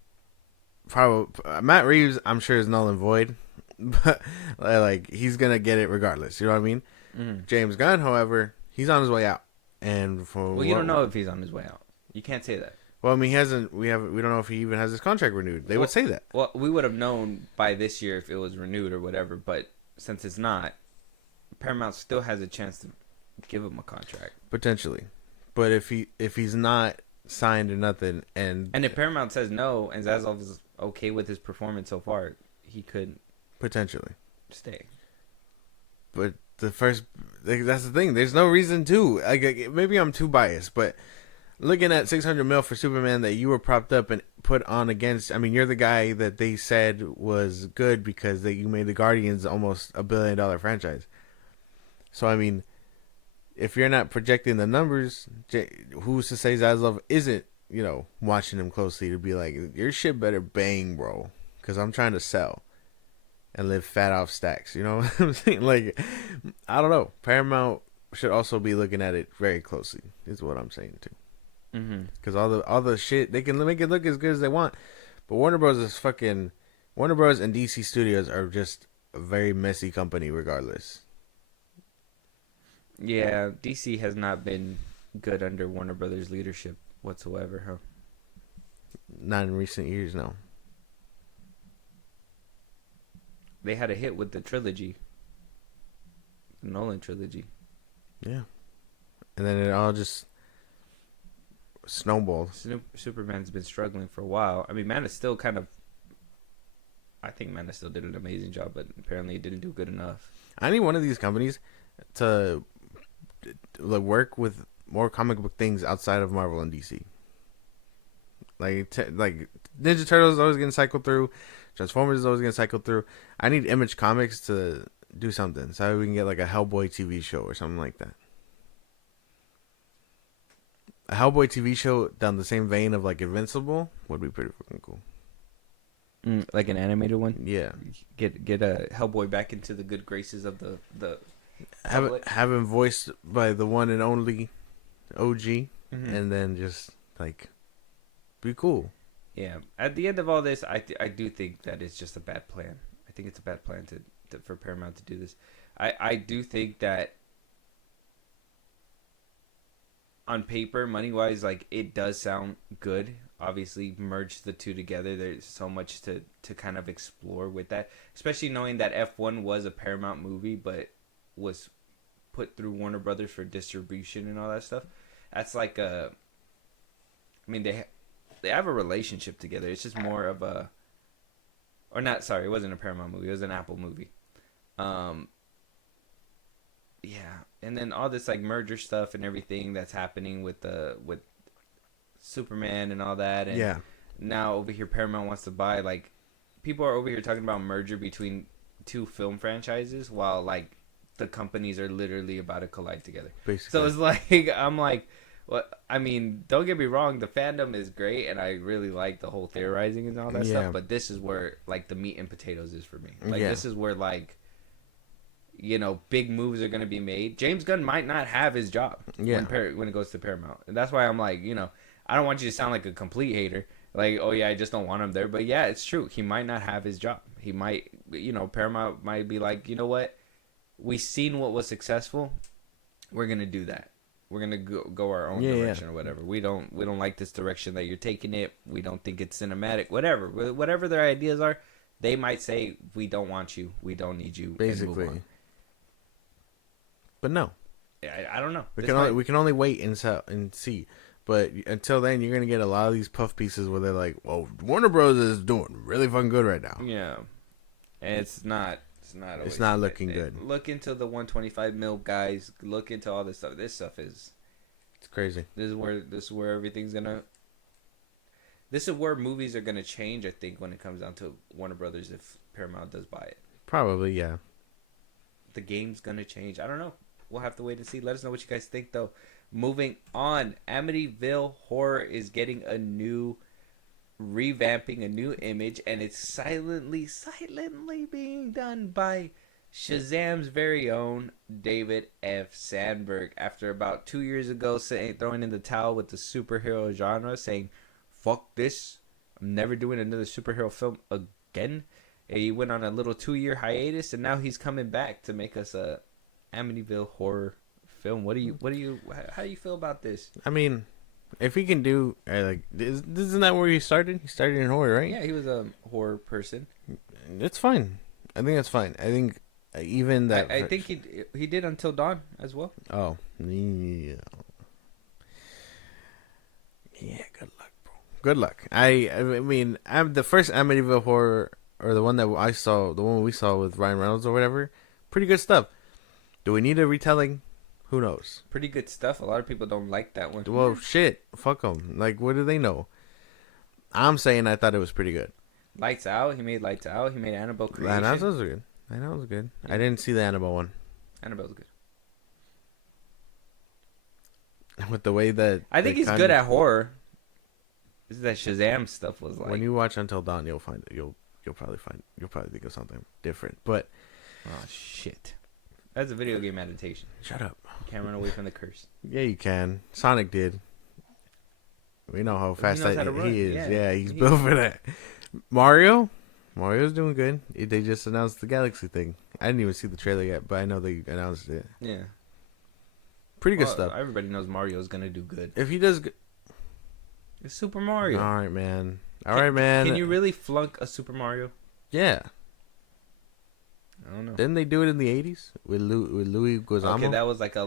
Probably. Matt Reeves, I'm sure, is null and void. But like, he's gonna get it regardless. You know what I mean? Mm. James Gunn, however, he's on his way out. And you don't know if he's on his way out. You can't say that. Well, I mean, he hasn't. We don't know if he even has his contract renewed. They would say that. Well, we would have known by this year if it was renewed or whatever. But since it's not, Paramount still has a chance to give him a contract Potentially. But if he's not signed or nothing, and if Paramount says no and Zaslav is okay with his performance so far, he could potentially stay. But that's the thing. There's no reason to. Like, maybe I'm too biased, but looking at $600 million for Superman that you were propped up and put on against. I mean, you're the guy that they said was good because you made the Guardians almost $1 billion franchise. So I mean, if you're not projecting the numbers, who's to say Zaslav isn't, watching him closely to be like, your shit better bang, bro, because I'm trying to sell and live fat off stacks. You know what I'm saying? Like, I don't know. Paramount should also be looking at it very closely. Is what I'm saying too. Because all the shit, they can make it look as good as they want, but Warner Bros. Warner Bros. And DC Studios are just a very messy company, regardless. Yeah, DC has not been good under Warner Brothers leadership whatsoever, huh? Not in recent years, no. They had a hit with the trilogy, the Nolan trilogy. Yeah, and then it all just snowballed. Superman's been struggling for a while. I mean, Man of Steel I think Man of Steel did an amazing job, but apparently it didn't do good enough. I need one of these companies to work with more comic book things outside of Marvel and DC. Like Ninja Turtles is always getting cycled through. Transformers is always getting cycled through. I need Image Comics to do something so we can get like a Hellboy TV show or something like that. A Hellboy TV show down the same vein of like Invincible would be pretty fucking cool. Like an animated one? Yeah. Get a Hellboy back into the good graces of the have him voiced by the one and only OG, and then just like be cool. Yeah. At the end of all this, I do think that it's just a bad plan. I think it's a bad plan for Paramount to do this. I do think that on paper, money wise, like, it does sound good. Obviously, merge the two together. There's so much to kind of explore with that, especially knowing that F1 was a Paramount movie, but was put through Warner Brothers for distribution and all that stuff. That's like I mean, they have a relationship together. It's just more of a, or not. Sorry, it wasn't a Paramount movie. It was an Apple movie. Yeah, and then all this like merger stuff and everything that's happening with Superman and all that, and yeah. Now over here Paramount wants to buy, like, people are over here talking about merger between two film franchises while like the companies are literally about to collide together. Basically. So it's like, I'm like, what? I mean, don't get me wrong, the fandom is great and I really like the whole theorizing and all that stuff, but this is where like the meat and potatoes is for me. Like, this is where, like, big moves are going to be made. James Gunn might not have his job when it goes to Paramount. And that's why I'm like, I don't want you to sound like a complete hater. Like, oh yeah, I just don't want him there. But yeah, it's true. He might not have his job. He might, Paramount might be like, you know what? We've seen what was successful. We're going to do that. We're going to go our own direction or whatever. We don't like this direction that you're taking it. We don't think it's cinematic. Whatever their ideas are, they might say, we don't want you, we don't need you, Basically. and move on. But no. I don't know. We can only wait and see. But until then, you're gonna get a lot of these puff pieces where they're like, "Well, Warner Bros. Is doing really fucking good right now." Yeah, and it's not. It's not looking good. Look into the 125 mil guys. Look into all this stuff. This stuff is. It's crazy. This is where everything's gonna. This is where movies are gonna change. I think when it comes down to Warner Brothers, if Paramount does buy it, Probably, yeah. the game's gonna change. I don't know. We'll have to wait and see. Let us know what you guys think, though. Moving on, Amityville Horror is getting a new revamping, a new image, and it's silently being done by Shazam's very own David F. Sandberg. After about 2 years ago throwing in the towel with the superhero genre, saying, "Fuck this, I'm never doing another superhero film again." And he went on a little 2-year hiatus, and now he's coming back to make us a Amityville Horror film. How do you feel about this? I mean, if he can do isn't that where he started? He started in horror, right? Yeah, he was a horror person. It's fine. I think that's fine. I think even that. I think he did Until Dawn as well. Oh, yeah. Yeah, good luck, bro. Good luck. I mean, I'm the first Amityville Horror, or the one that I saw, the one we saw with Ryan Reynolds or whatever. Pretty good stuff. Do we need a retelling? Who knows? Pretty good stuff. A lot of people don't like that one. Well, shit. Fuck them. Like, what do they know? I'm saying I thought it was pretty good. Lights Out. He made Lights Out. He made Annabelle Creation. Annabelle was good. Annabelle was good. I didn't see the Annabelle one. Annabelle's good. With the way that I think he's good at horror. This is that Shazam stuff was like. When you watch Until Dawn, you'll find it. You'll probably think of something different. But oh shit, that's a video game adaptation. Shut up. You can't run away from the curse. Yeah, you can. Sonic did. We know how fast he is. Yeah, he's built for that. Mario's doing good. They just announced the Galaxy thing. I didn't even see the trailer yet, but I know they announced it. Yeah. Pretty good stuff. Everybody knows Mario's gonna do good. If he does it's Super Mario. All right, man. Can you really flunk a Super Mario? Yeah. I don't know. Didn't they do it in the 80s with Louis Guizamo? Okay, that was like a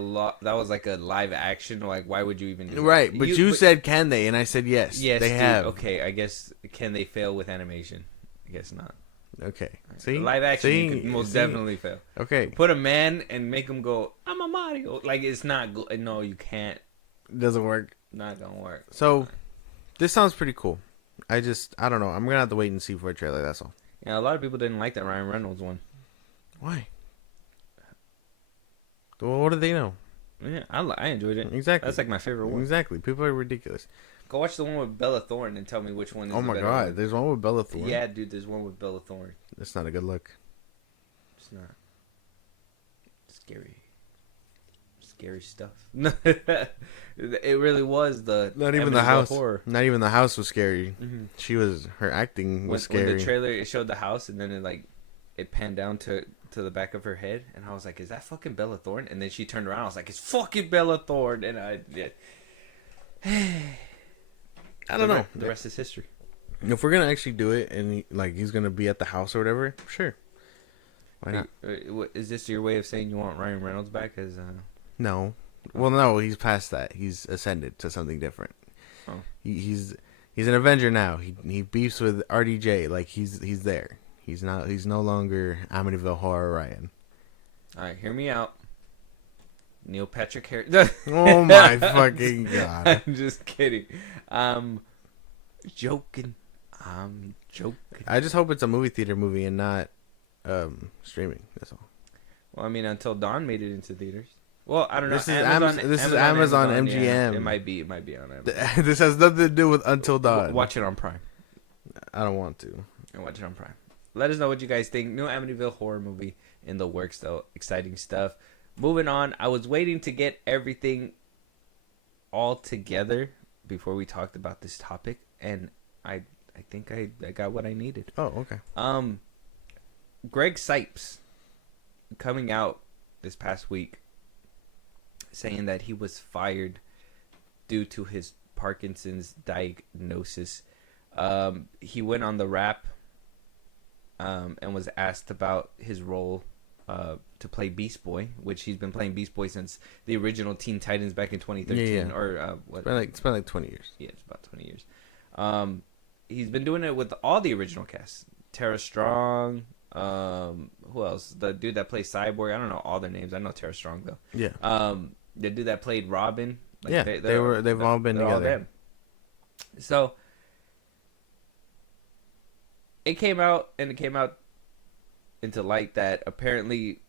live action. Like, why would you even do right, that? but you said can they, and I said yes. Yes, they have. Okay, I guess can they fail with animation? I guess not. Okay. See? Live action you could most definitely fail. Okay. Put a man and make him go, I'm a Mario. Like, it's not good. No, you can't. It doesn't work. Not gonna work. So, this sounds pretty cool. I don't know. I'm gonna have to wait and see for a trailer, that's all. Yeah, a lot of people didn't like that Ryan Reynolds one. Why? Well, what do they know? Yeah, I enjoyed it. Exactly. That's like my favorite one. Exactly. People are ridiculous. Go watch the one with Bella Thorne and tell me which one is the better God, one. There's one with Bella Thorne? Yeah, dude, there's one with Bella Thorne. That's not a good look. It's not. Scary stuff. It really was not even the house. Horror. Not even the house was scary. Mm-hmm. Her acting was scary. When the trailer it showed the house and then it panned down to the back of her head and I was like, is that fucking Bella Thorne? And then she turned around. I was like, it's fucking Bella Thorne. And I don't know. The rest is history. If we're gonna actually do it and he's gonna be at the house or whatever, sure. Why not? Is this your way of saying you want Ryan Reynolds back as? No. Well, no. He's past that. He's ascended to something different. Oh. He's an Avenger now. He beefs with RDJ. Like he's there. He's no longer Amityville Horror Ryan. All right, hear me out. Neil Patrick Harris. Oh my fucking God! I'm just kidding. Joking. I just hope it's a movie theater movie and not streaming. That's all. Well, I mean, Until Dawn made it into theaters. Well, I don't know. This is Amazon MGM. Yeah, it might be on Amazon. This has nothing to do with Until Dawn. Watch it on Prime. I don't want to. Watch it on Prime. Let us know what you guys think. New Amityville horror movie in the works, though. Exciting stuff. Moving on. I was waiting to get everything all together before we talked about this topic, and I think I got what I needed. Oh, okay. Greg Sipes coming out this past week saying that he was fired due to his Parkinson's diagnosis. He went on the Rap and was asked about his role to play Beast Boy, which he's been playing Beast Boy since the original Teen Titans back in 2013. Yeah. Or what? It's been like 20 years. Yeah, it's about 20 years. He's been doing it with all the original cast. Tara Strong. Who else? The dude that plays Cyborg. I don't know all their names. I know Tara Strong though. Yeah. The dude that played Robin. Like, yeah, they've all been together. So it came out into light that apparently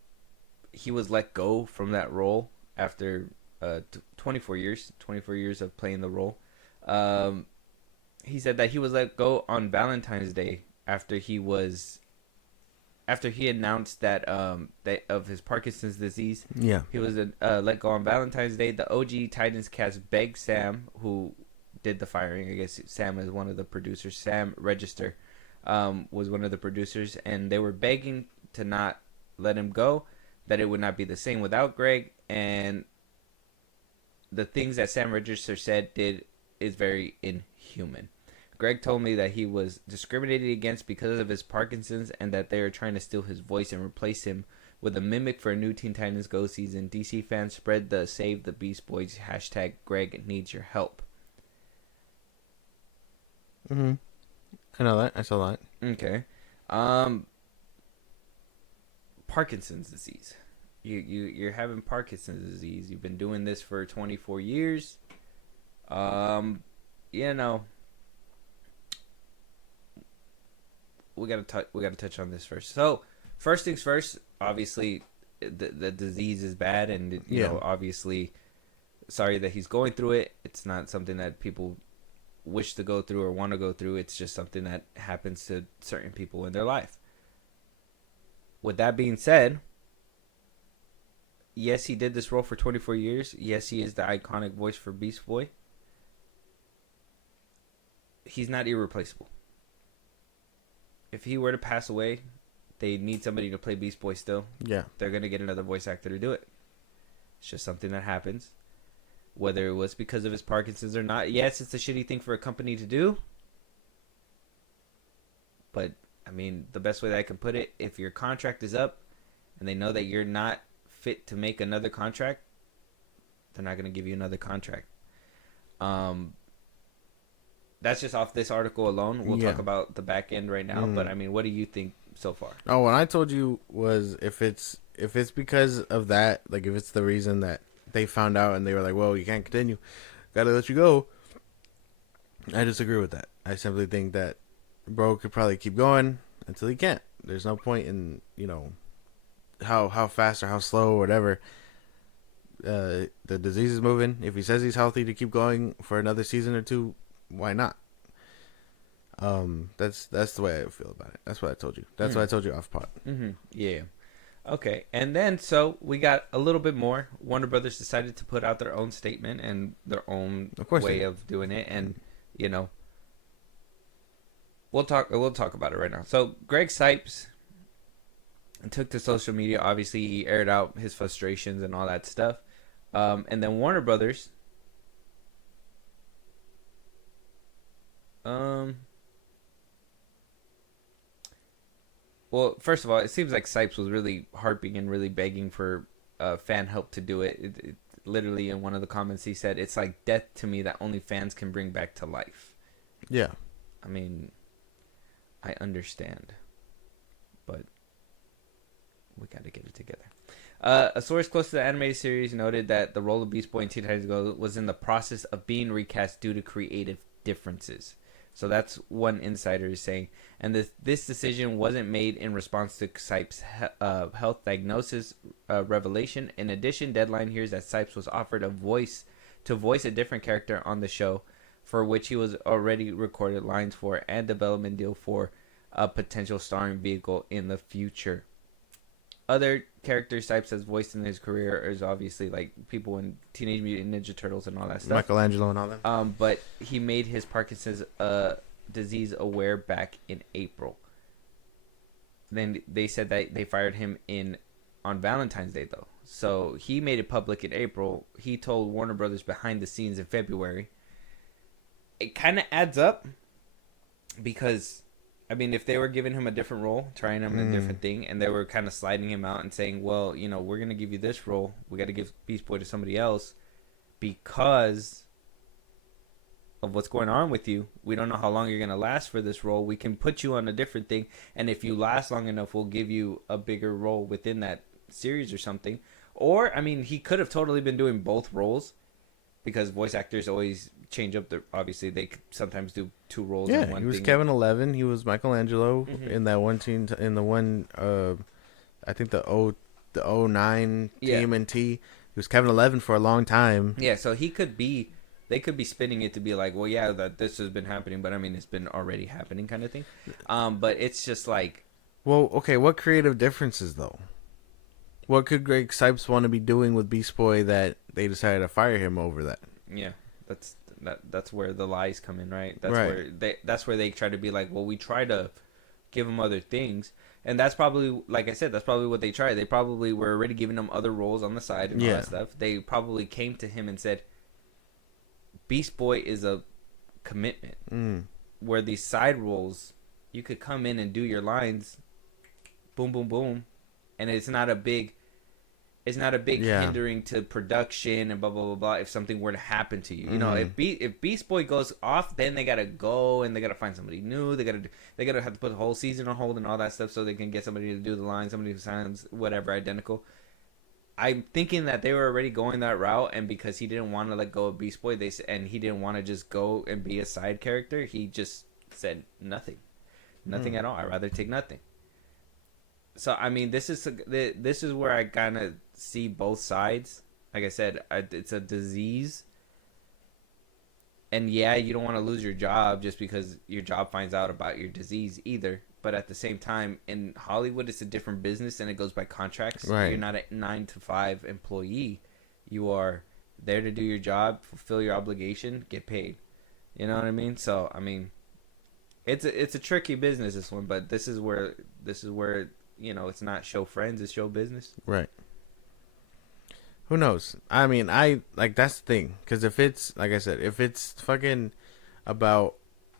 he was let go from that role after 24 years of playing the role. He said that he was let go on Valentine's Day after he announced that of his Parkinson's disease. Yeah. He was let go on Valentine's Day. The OG Titans cast begged Sam, who did the firing. I guess Sam is one of the producers. Sam Register was one of the producers, and they were begging to not let him go, that it would not be the same without Greg, and the things that Sam Register did is very inhuman. Greg told me that he was discriminated against because of his Parkinson's and that they are trying to steal his voice and replace him with a mimic for a new Teen Titans Go season. DC fans spread the Save the Beast Boys hashtag Greg needs your help. Mm-hmm. I know that. I saw that. Okay. Parkinson's disease. You're having Parkinson's disease. You've been doing this for 24 years. You know, we gotta touch on this first. So, first things first. Obviously, the disease is bad, and you know, obviously, sorry that he's going through it. It's not something that people wish to go through or want to go through. It's just something that happens to certain people in their life. With that being said, yes, he did this role for 24 years. Yes, he is the iconic voice for Beast Boy. He's not irreplaceable. If he were to pass away, they need somebody to play Beast Boy still. Yeah. They're going to get another voice actor to do it. It's just something that happens. Whether it was because of his Parkinson's or not. Yes, it's a shitty thing for a company to do. But, I mean, the best way that I can put it, if your contract is up and they know that you're not fit to make another contract, they're not going to give you another contract. That's just off this article alone. We'll talk about the back end right now. But, I mean, what do you think so far? Oh, what I told you was if it's because of that, like if it's the reason that they found out and they were like, well, you can't continue, gotta let you go, I disagree with that. I simply think that bro could probably keep going until he can't. There's no point in, you know, how fast or how slow or whatever the disease is moving. If he says he's healthy to keep going for another season or two, why not? That's the way I feel about it. That's what I told you. That's what I told you off pod. Mm-hmm. Yeah. Okay. And then, so we got a little bit more. Warner Brothers decided to put out their own statement and their own way of doing it. And, you know, we'll talk about it right now. So Greg Sipes took to social media. Obviously, he aired out his frustrations and all that stuff. And then Warner Brothers, well, first of all, it seems like Sipes was really harping and really begging for fan help to do it. It. Literally, in one of the comments, he said, "It's like death to me that only fans can bring back to life." Yeah. I mean, I understand, but we got to get it together. A source close to the animated series noted that the role of Beast Boy in Teen Titans Go was in the process of being recast due to creative differences. So that's one insider is saying. And this decision wasn't made in response to Sipes' health diagnosis revelation. In addition, Deadline hears that Sipes was offered a voice a different character on the show, for which he was already recorded lines for and development deal for a potential starring vehicle in the future. Other characters Sipes has voiced in his career is obviously like people in Teenage Mutant Ninja Turtles and all that stuff. Michelangelo and all that. But he made his Parkinson's disease aware back in April. Then they said that they fired him on Valentine's Day though. So he made it public in April. He told Warner Brothers behind the scenes in February. It kind of adds up because I mean, if they were giving him a different role, trying him a different thing, and they were kind of sliding him out and saying, well, you know, we're going to give you this role. We got to give Beast Boy to somebody else because of what's going on with you. We don't know how long you're going to last for this role. We can put you on a different thing. And if you last long enough, we'll give you a bigger role within that series or something. Or, I mean, he could have totally been doing both roles because voice actors always change up their, obviously they sometimes do two roles in one thing. He was Kevin 11. He was Michelangelo in that one team, in the one, I think the 09 TMNT. He was Kevin 11 for a long time. Yeah, so they could be spinning it to be like, well, yeah, that this has been happening, but I mean, it's been already happening kind of thing. But it's just like... Well, okay, what creative differences, though? What could Greg Sipes want to be doing with Beast Boy that they decided to fire him over that? Yeah, that's where the lies come in, right? That's where they try to be like, well, we try to give him other things, and that's probably, like I said, that's probably what they tried. They probably were already giving him other roles on the side and all that stuff. They probably came to him and said, Beast Boy is a commitment. Where these side roles, you could come in and do your lines, boom, boom, boom, and it's not a big hindering to production and blah blah blah blah. If something were to happen to you, you know, if Beast Boy goes off, then they gotta go and they gotta find somebody new. They gotta have to put the whole season on hold and all that stuff so they can get somebody to do the line, somebody who sounds whatever identical. I'm thinking that they were already going that route, and because he didn't want to let go of Beast Boy, and he didn't want to just go and be a side character, he just said nothing at all. I'd rather take nothing. So I mean, this is where I kind of see both sides. Like I said, it's a disease, and yeah, you don't want to lose your job just because your job finds out about your disease either. But at the same time, in Hollywood, it's a different business, and it goes by contracts. Right. You're not a 9-to-5 employee. You are there to do your job, fulfill your obligation, get paid. You know what I mean? So I mean, it's a tricky business, this one. But this is where you know, it's not show friends, it's show business. Right. Who knows? I mean, that's the thing. Because if it's, like I said, if it's fucking about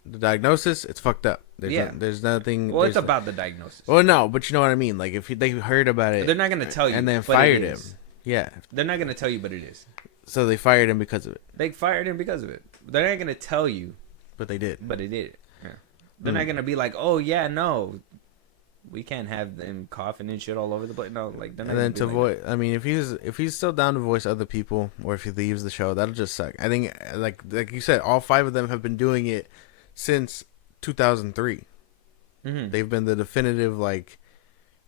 the diagnosis, it's fucked up. There's nothing. Well, it's about the diagnosis. Well, no, but you know what I mean? Like, if they heard about it. They're not going to tell you. And then fired him. Yeah. They're not going to tell you, but it is. So they fired him because of it. They fired him because of it. They're not going to tell you. But they did. But they did. Yeah. They're not going to be like, oh, yeah, no. We can't have them coughing and shit all over the place. No, like they're not. And then to voice, I mean, if he's still down to voice other people, or if he leaves the show, that'll just suck. I think, like you said, all 5 of them have been doing it since 2003. They've been the definitive like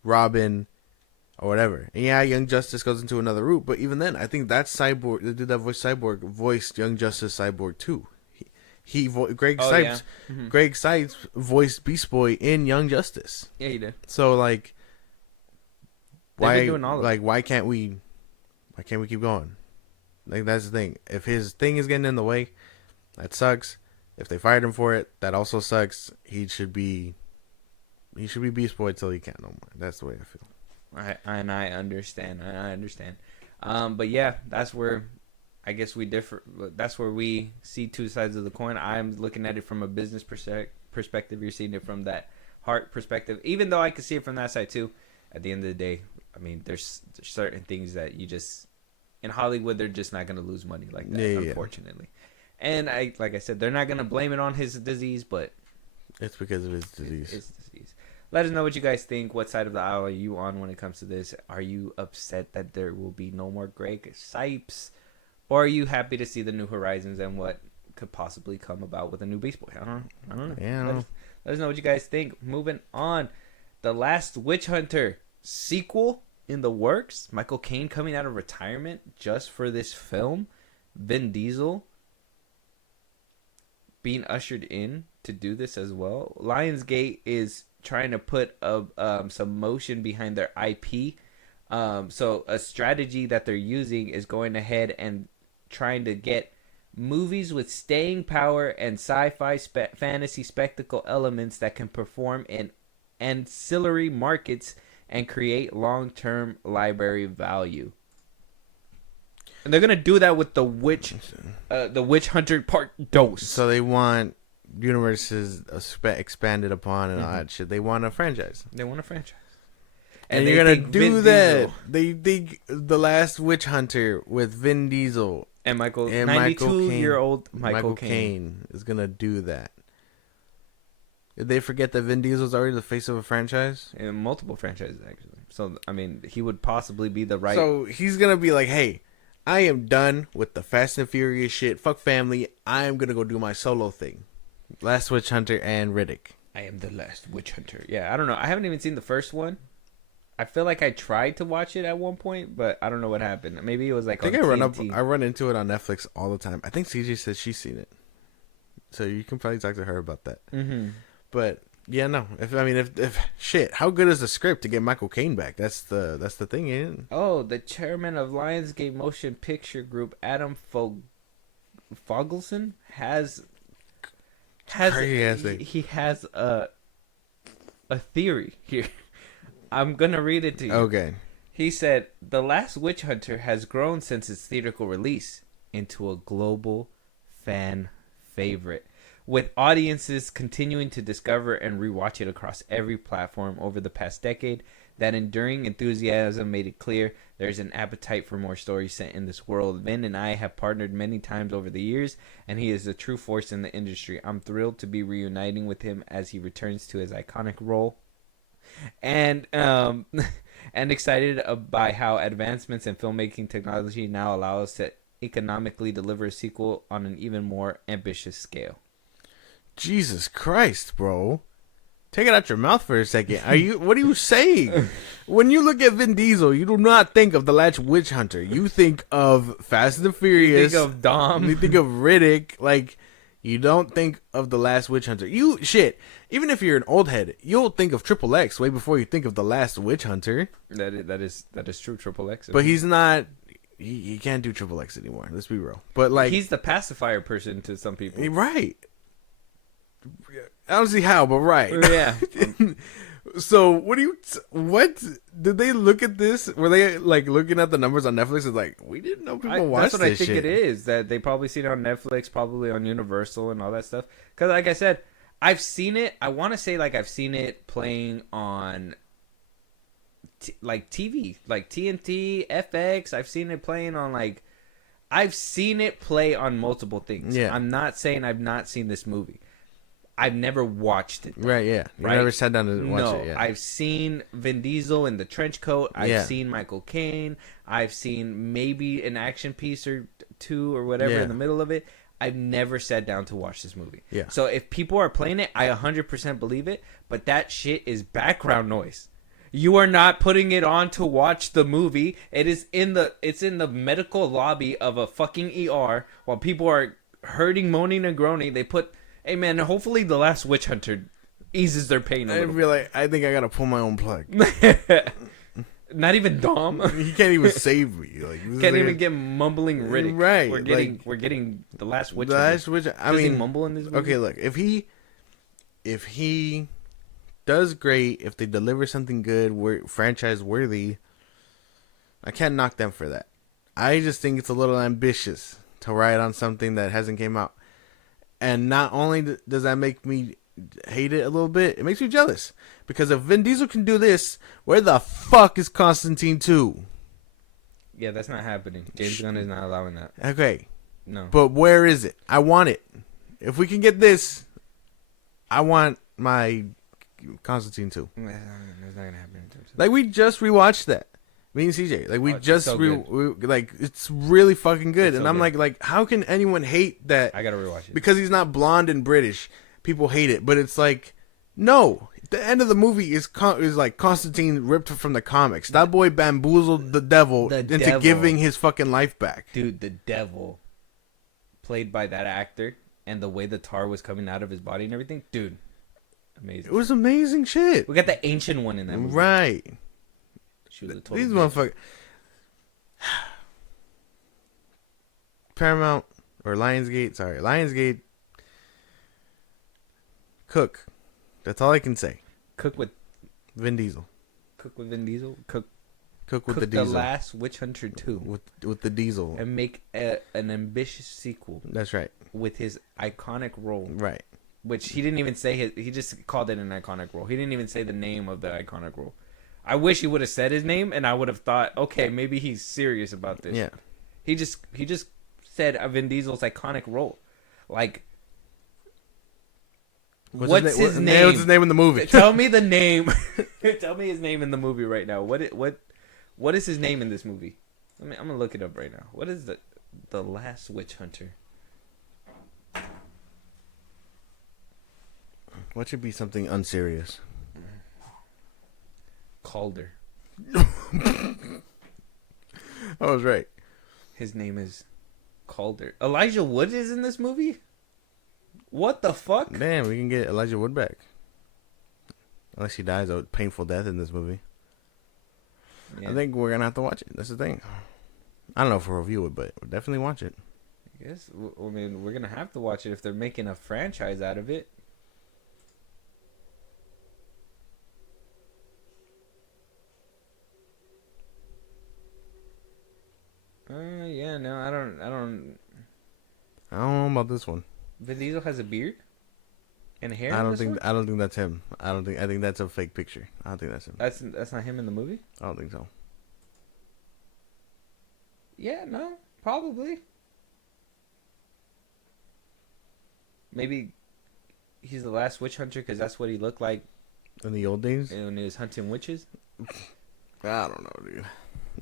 Robin or whatever. And yeah, Young Justice goes into another route, but even then, I think that Cyborg, the dude that voiced Cyborg, voiced Young Justice Cyborg too. Greg Sipes voiced Beast Boy in Young Justice. Yeah, he did. So like, why why can't we keep going? Like, that's the thing. If his thing is getting in the way, that sucks. If they fired him for it, that also sucks. He should be Beast Boy till he can't no more. That's the way I feel. I understand. But yeah, that's where I guess we differ. That's where we see two sides of the coin. I'm looking at it from a business perspective. You're seeing it from that heart perspective. Even though I could see it from that side too. At the end of the day, I mean, there's certain things that you just in Hollywood they're just not going to lose money like that, unfortunately. And like I said, they're not going to blame it on his disease, but it's because of his disease. His disease. Let us know what you guys think. What side of the aisle are you on when it comes to this? Are you upset that there will be no more Greg Sipes? Or are you happy to see the new horizons and what could possibly come about with a new Beast Boy? I don't know. Yeah, let us know what you guys think. Moving on. The Last Witch Hunter sequel in the works. Michael Caine coming out of retirement just for this film. Vin Diesel being ushered in to do this as well. Lionsgate is trying to put some motion behind their IP. So a strategy that they're using is going ahead and trying to get movies with staying power and sci-fi fantasy spectacle elements that can perform in ancillary markets and create long-term library value. And they're gonna do that with the Witch Hunter Part 2. So they want universe is expanded upon and all that shit. They want a franchise. They want a franchise. And you're gonna do that. They think The Last Witch Hunter with Vin Diesel and 92-year-old Michael Caine. Caine is gonna do that. Did they forget that Vin Diesel's already the face of a franchise? And multiple franchises, actually. So, I mean, he would possibly be the right... So, he's gonna be like, hey, I am done with the Fast and Furious shit. Fuck family. I am gonna go do my solo thing. Last Witch Hunter and Riddick. I am the last witch hunter. Yeah, I don't know. I haven't even seen the first one. I feel like I tried to watch it at one point, but I don't know what happened. Maybe it was like I run into it on Netflix all the time. I think CJ says she's seen it, so you can probably talk to her about that. Mm-hmm. But yeah, no. If shit, how good is the script to get Michael Caine back? That's the thing, ain't it? Oh, the chairman of Lionsgate Motion Picture Group, Adam Fogelson, has he has a theory here. I'm gonna read it to you. Okay. He said, "The Last Witch Hunter has grown since its theatrical release into a global fan favorite, with audiences continuing to discover and rewatch it across every platform over the past decade. That enduring enthusiasm made it clear there's an appetite for more stories set in this world. Vin and I have partnered many times over the years, and he is a true force in the industry. I'm thrilled to be reuniting with him as he returns to his iconic role. And excited by how advancements in filmmaking technology now allow us to economically deliver a sequel on an even more ambitious scale." Jesus Christ, bro. Take it out your mouth for a second. What are you saying? When you look at Vin Diesel, you do not think of The Last Witch Hunter. You think of Fast and the Furious. You think of Dom. You think of Riddick. Like, you don't think of The Last Witch Hunter. Even if you're an old head, you'll think of Triple X way before you think of The Last Witch Hunter. That is true, Triple X. But he's not. He can't do Triple X anymore. Let's be real. But like, he's the pacifier person to some people. Right. I don't see how, but right. Yeah. So what did they look at this? Were they like looking at the numbers on Netflix and like, we didn't know people watched this shit? That's what I think it is. That they probably seen it on Netflix, probably on Universal and all that stuff. Because like I said, I've seen it. I want to say like I've seen it playing on like TV, like TNT, FX. I've seen it playing on like, I've seen it play on multiple things. Yeah. I'm not saying I've not seen this movie. I've never watched it. Right, yeah. You never sat down to watch it, yeah. I've seen Vin Diesel in the trench coat. I've seen Michael Caine. I've seen maybe an action piece or two or whatever in the middle of it. I've never sat down to watch this movie. Yeah. So if people are playing it, I 100% believe it, but that shit is background noise. You are not putting it on to watch the movie. It's in the medical lobby of a fucking ER while people are hurting, moaning, and groaning. They put... Hey man, hopefully The Last Witch Hunter eases their pain a little. I'd be like, I think I gotta pull my own plug. Not even Dom. He can't even save me. Like, can't even get mumbling Riddick. Right. We're getting The Last Witch Hunter. Does he mumble in this movie? Okay, look, if he does great, if they deliver something good, franchise worthy, I can't knock them for that. I just think it's a little ambitious to write on something that hasn't came out. And not only does that make me hate it a little bit, it makes me jealous. Because if Vin Diesel can do this, where the fuck is Constantine 2? Yeah, that's not happening. James Gunn is not allowing that. Okay. No. But where is it? I want it. If we can get this, I want my Constantine 2. That's not going to happen. Like, we just rewatched that. Me and CJ, like we just so like it's really fucking good, it's and so I'm good. like, how can anyone hate that? I gotta rewatch it because he's not blonde and British. People hate it, but it's like, no. The end of the movie is like Constantine ripped from the comics. That boy bamboozled the devil into giving his fucking life back. Dude, the devil, played by that actor, and the way the tar was coming out of his body and everything, dude, amazing. It was amazing shit. We got the ancient one in that movie, right? These motherfuckers. Paramount or Lionsgate. Cook. That's all I can say. Cook with Vin Diesel. Cook with Vin Diesel. Cook with the Diesel. The Last Witch Hunter 2 with the Diesel and make an ambitious sequel. That's right. With his iconic role. Right. which he didn't even say his. He just called it an iconic role. He didn't even say the name of the iconic role. I wish he would have said his name, and I would have thought, okay, maybe he's serious about this. Yeah. He just said Vin Diesel's iconic role. Like, what's his name? What's his name in the movie? Tell me the name. Tell me his name in the movie right now. What is his name in this movie? I'm gonna look it up right now. What is the Last Witch Hunter? What should be something unserious? Calder. I was right. His name is Calder. Elijah Wood is in this movie? What the fuck? Damn, we can get Elijah Wood back. Unless he dies a painful death in this movie. Yeah. I think we're gonna have to watch it. That's the thing. I don't know if we'll review it, but we'll definitely watch it. I guess. I mean, we're gonna have to watch it if they're making a franchise out of it. Yeah, no, I don't know about this one. Vin Diesel has a beard and hair. I don't think that's him. I think that's a fake picture. I don't think that's him. That's not him in the movie? I don't think so. Yeah, no, probably. Maybe he's the last witch hunter because that's what he looked like in the old days when he was hunting witches. I don't know, dude.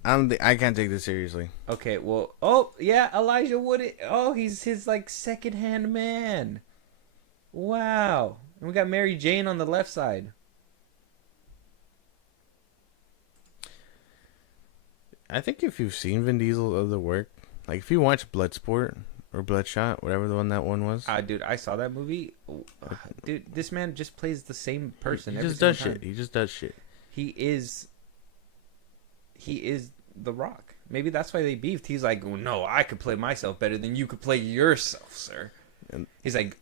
I can't take this seriously. Okay, well, oh yeah, Elijah Wood. Oh, he's his like second-hand man. Wow, and we got Mary Jane on the left side. I think if you've seen Vin Diesel other work, like if you watch Bloodsport or Bloodshot, whatever that one was. Dude, I saw that movie. Dude, this man just plays the same person. He just does shit. He just does shit. He is The Rock. Maybe that's why they beefed. He's like, well, no, I could play myself better than you could play yourself, sir. And he's like,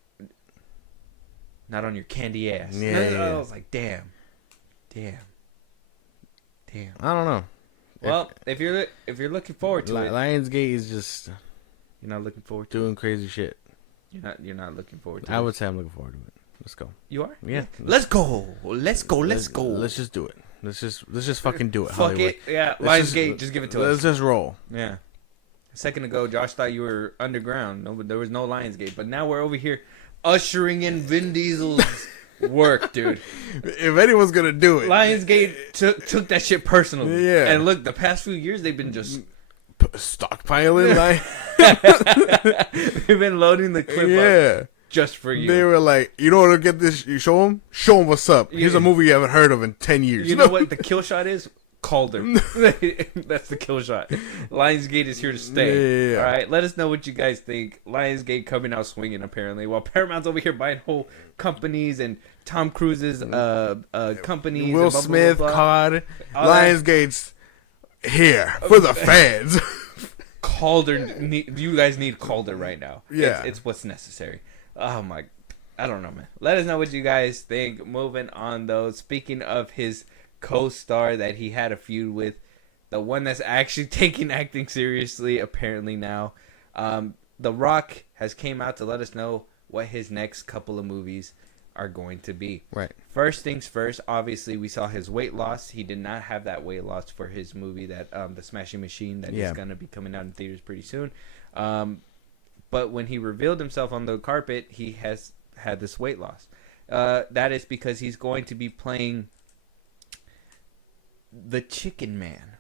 not on your candy ass. Yeah. I was like, damn. I don't know. Well, if you're looking forward to it, Lionsgate is just you're not looking forward to doing crazy shit. You're not looking forward to it. I would say I'm looking forward to it. Let's go. You are? Yeah. Let's go. Let's go. Let's just do it. Let's just fucking do it. Fuck Hollywood. it. Yeah. Lionsgate, just give it to us. Let's just roll. Yeah. A second ago, Josh thought you were underground. No, there was no Lionsgate, but now we're over here ushering in Vin Diesel's work, dude. If anyone's gonna do it, Lionsgate took that shit personally. Yeah. And look, the past few years they've been just stockpiling. They've been loading the clip up just for you. They were like, you know what to get this? You show them what's up. Here's a movie you haven't heard of in 10 years. You know what the kill shot is? Calder. That's the kill shot. Lionsgate is here to stay. Yeah. All right, let us know what you guys think. Lionsgate coming out swinging apparently. While Paramount's over here buying whole companies and Tom Cruise's companies. Will Smith, COD. Lionsgate's here for the fans. Calder, you guys need Calder right now. Yeah, it's what's necessary. Oh my, I don't know, man. Let us know what you guys think. Moving on, though. Speaking of his co-star that he had a feud with, the one that's actually taking acting seriously apparently now, The Rock has came out to let us know what his next couple of movies are going to be. Right. First things first, obviously we saw his weight loss. He did not have that weight loss for his movie that The Smashing Machine that is going to be coming out in theaters pretty soon. But when he revealed himself on the carpet, he has had this weight loss. That is because he's going to be playing the Chicken Man.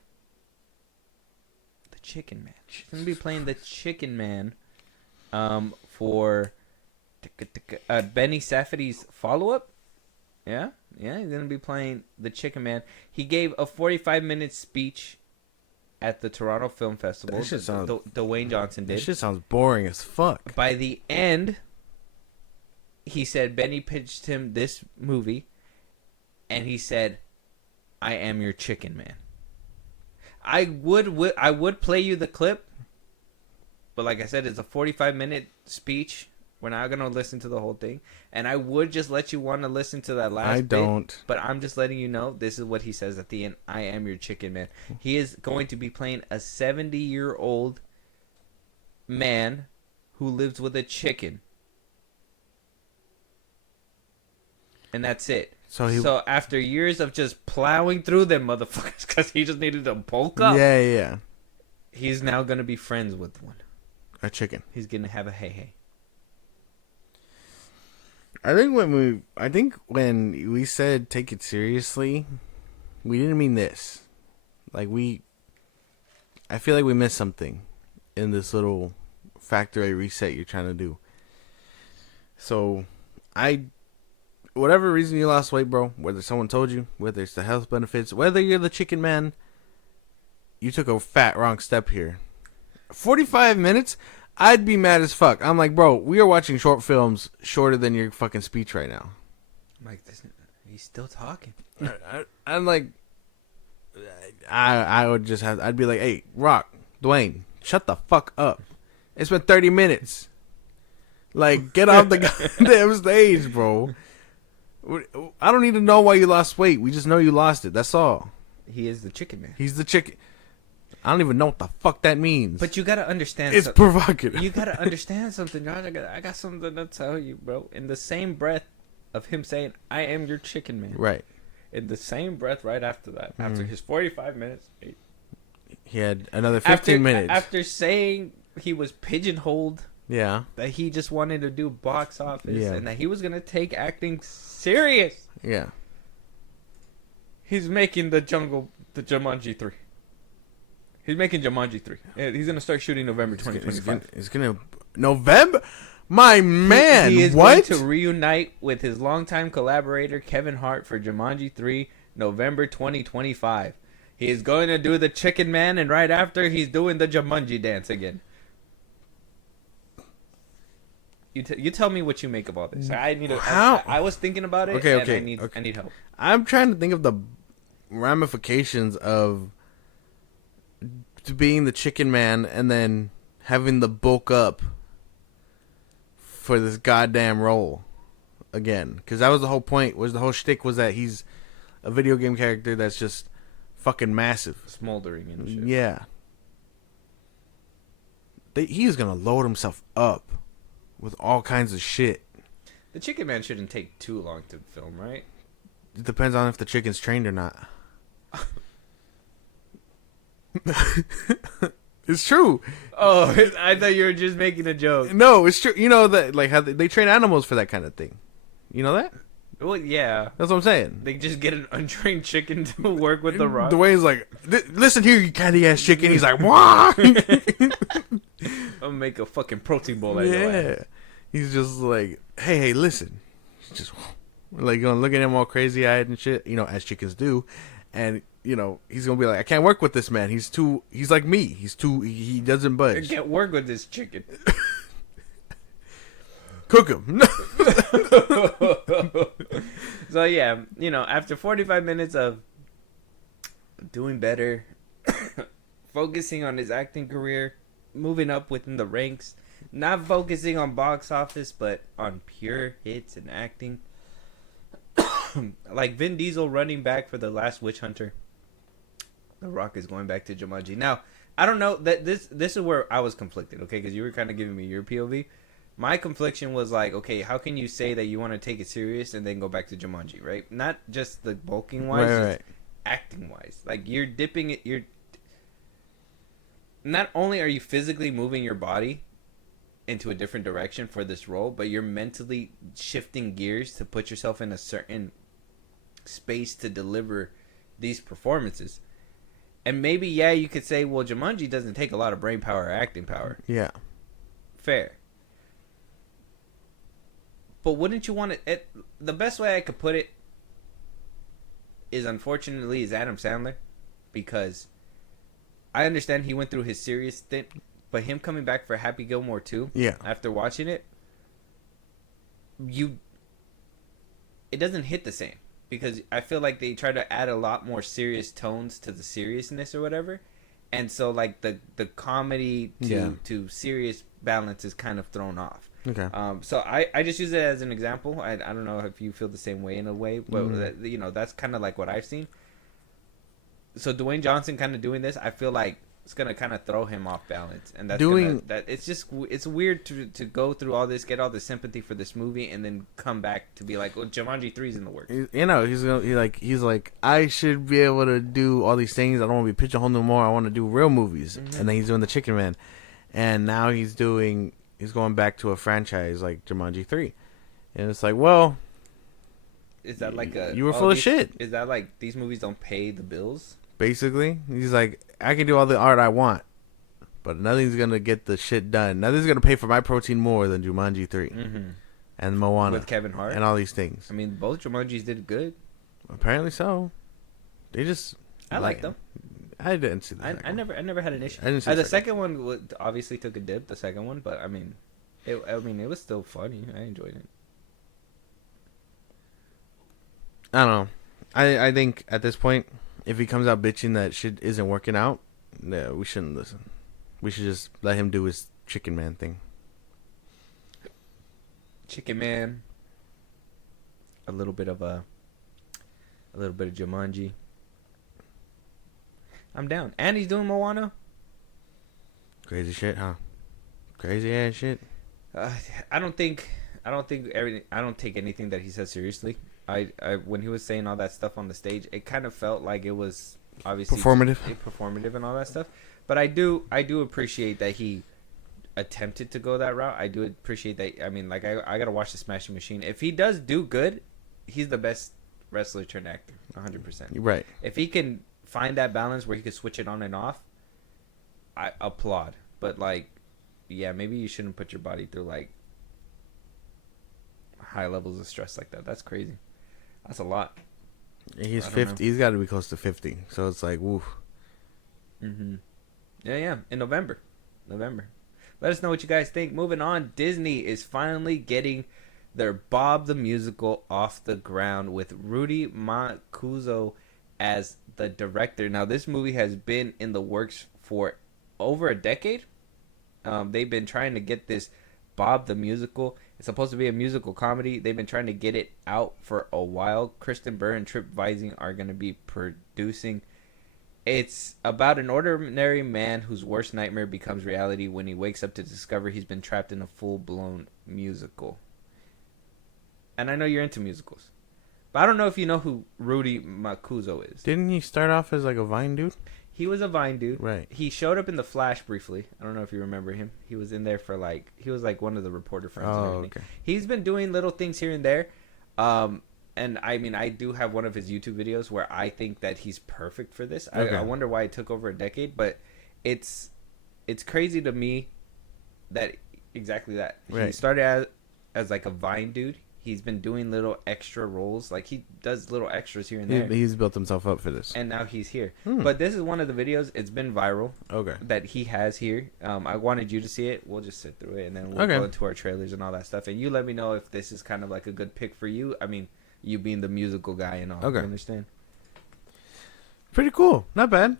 The Chicken Man. He's going to be playing the Chicken Man for Benny Safdie's follow-up. Yeah, he's going to be playing the Chicken Man. He gave a 45-minute speech at the Toronto Film Festival. Dwayne Johnson did. This shit sounds boring as fuck. By the end, he said Benny pitched him this movie, and he said, I am your Chicken Man. I would play you the clip, but like I said, it's a 45-minute speech. We're not going to listen to the whole thing. And I would just let you want to listen to that last bit. But I'm just letting you know, this is what he says at the end. I am your Chicken Man. He is going to be playing a 70-year-old man who lives with a chicken. and that's it. So So after years of just plowing through them motherfuckers because he just needed to bulk up, yeah. he's now gonna be friends with one. A chicken. He's gonna have a hey. I think when we said take it seriously, we didn't mean this. Like I feel like we missed something in this little factory reset you're trying to do. So, whatever reason you lost weight, bro, whether someone told you, whether it's the health benefits, whether you're the chicken man, you took a fat wrong step here. 45 minutes, I'd be mad as fuck. I'm like, bro, we are watching short films shorter than your fucking speech right now. I'm like, he's still talking. I'm like, I would just have, I'd be like, hey, Rock, Dwayne, shut the fuck up. It's been 30 minutes. Like, get off the goddamn stage, bro. I don't need to know why you lost weight. We just know you lost it. That's all. He is the chicken man. He's the chicken. I don't even know what the fuck that means. But you gotta understand. It's provocative. You gotta understand something, Josh. I got something to tell you, bro. In the same breath of him saying, "I am your chicken man," right? In the same breath, right after that, after his 45 minutes, he had another 15 minutes. After saying he was pigeonholed, yeah, that he just wanted to do box office, and that he was gonna take acting serious. Yeah, he's making the Jumanji 3. He's making Jumanji 3. He's gonna start shooting November 2025. It's gonna November. My man, he is what? going to reunite with his longtime collaborator Kevin Hart for Jumanji 3, November 2025. He is going to do the Chicken Man, and right after, he's doing the Jumanji dance again. You tell me what you make of all this. I need to. I was thinking about it. Okay. I need help. I'm trying to think of the ramifications of being the chicken man and then having the bulk up for this goddamn role again, because that was the whole point. Was the whole shtick was that he's a video game character that's just fucking massive, smoldering and shit. Yeah, he's gonna load himself up with all kinds of shit. The Chicken Man shouldn't take too long to film, right? It depends on if the chicken's trained or not. It's true. Oh, I thought you were just making a joke. No, it's true. You know that, like, how they train animals for that kind of thing. You know that? Well, yeah. That's what I'm saying. They just get an untrained chicken to work with the rock. Dwayne's like, listen here, you candy ass chicken. He's like, why? I'll make a fucking protein bowl. Yeah. He's just like, hey, listen. Just like gonna look at him all crazy eyed and shit. You know, as chickens do, and. You know, he's going to be like, I can't work with this man. He's like me. He doesn't budge. I can't work with this chicken. Cook him. So, yeah, you know, after 45 minutes of doing better, focusing on his acting career, moving up within the ranks, not focusing on box office, but on pure hits and acting. Like Vin Diesel running back for The Last Witch Hunter. The Rock is going back to Jumanji. Now, I don't know that this is where I was conflicted, okay? Because you were kind of giving me your POV. My confliction was like, okay, how can you say that you want to take it serious and then go back to Jumanji, right? Not just the bulking wise, right. Acting wise. Like you're dipping it. Not only are you physically moving your body into a different direction for this role, but you're mentally shifting gears to put yourself in a certain space to deliver these performances. And maybe, yeah, you could say, well, Jumanji doesn't take a lot of brain power or acting power. Yeah. Fair. But wouldn't you want to... the best way I could put it is, unfortunately, is Adam Sandler. Because I understand he went through his serious stint, but him coming back for Happy Gilmore 2, after watching it, it doesn't hit the same. Because I feel like they try to add a lot more serious tones to the seriousness or whatever. And so, like, the comedy to serious balance is kind of thrown off. Okay. So I just use it as an example. I don't know if you feel the same way in a way. But, you know, that's kind of like what I've seen. So Dwayne Johnson kind of doing this, I feel like it's gonna kind of throw him off balance, and that's Doing gonna, that it's weird to go through all this, get all the sympathy for this movie, and then come back to be like, well, Jumanji 3's in the works. you know, he's like I should be able to do all these things. I don't want to be pigeonholed no more. I want to do real movies. Mhm. And then he's doing the Chicken Man, and now he's going back to a franchise like Jumanji 3, and it's like, well, Is that like you were full of shit? Is that like these movies don't pay the bills? Basically, he's like, I can do all the art I want, but nothing's gonna get the shit done. Nothing's gonna pay for my protein more than Jumanji 3 and Moana With Kevin Hart and all these things. I mean, both Jumanjis did good. Apparently so. They just I liked them. I didn't see that. I never had an issue. I didn't see The the second one obviously took a dip. The second one, but I mean, it was still funny. I enjoyed it. I don't know. I think at this point, if he comes out bitching that shit isn't working out, no, we shouldn't listen. We should just let him do his Chicken Man thing. Chicken Man. A little bit of Jumanji. I'm down. And he's doing Moana. Crazy shit, huh? Crazy ass shit. I don't take anything that he says seriously. I when he was saying all that stuff on the stage, it kind of felt like it was obviously performative and all that stuff. But I do appreciate that he attempted to go that route. I do appreciate that. I mean, like I gotta watch the Smashing Machine. If he does do good, he's the best wrestler turned actor, 100%. Right. If he can find that balance where he can switch it on and off, I applaud. But like, yeah, maybe you shouldn't put your body through like high levels of stress like that. That's crazy. That's a lot. He's 50. He's got to be close to 50. So it's like, woof. Yeah. In November. Let us know what you guys think. Moving on, Disney is finally getting their Bob the Musical off the ground with Rudy Mancuso as the director. Now, this movie has been in the works for over a decade. They've been trying to get this Bob the Musical. It's supposed to be a musical comedy. They've been trying to get it out for a while. Kristen Bell and Trip Vising are going to be producing. It's about an ordinary man whose worst nightmare becomes reality when he wakes up to discover he's been trapped in a full-blown musical. And I know you're into musicals, but I don't know if you know who Rudy Mancuso is. Didn't he start off as like a Vine dude? He was a Vine dude. Right. He showed up in The Flash briefly. I don't know if you remember him. He was in there for like, he was like one of the reporter friends. Oh, and everything. okay. He's been doing little things here and there. And I mean, I do have one of his YouTube videos where I think that he's perfect for this. Okay. I wonder why it took over a decade, but it's crazy to me that exactly that. Right. He started as like a Vine dude. He's been doing little extra roles. Like, he does little extras here and there. He's built himself up for this. And now he's here. But this is one of the videos. It's been viral. Okay. That he has here. I wanted you to see it. We'll just sit through it, and then we'll go into our trailers and all that stuff. And you let me know if this is kind of like a good pick for you. I mean, you being the musical guy and all. Okay. You understand? Pretty cool. Not bad.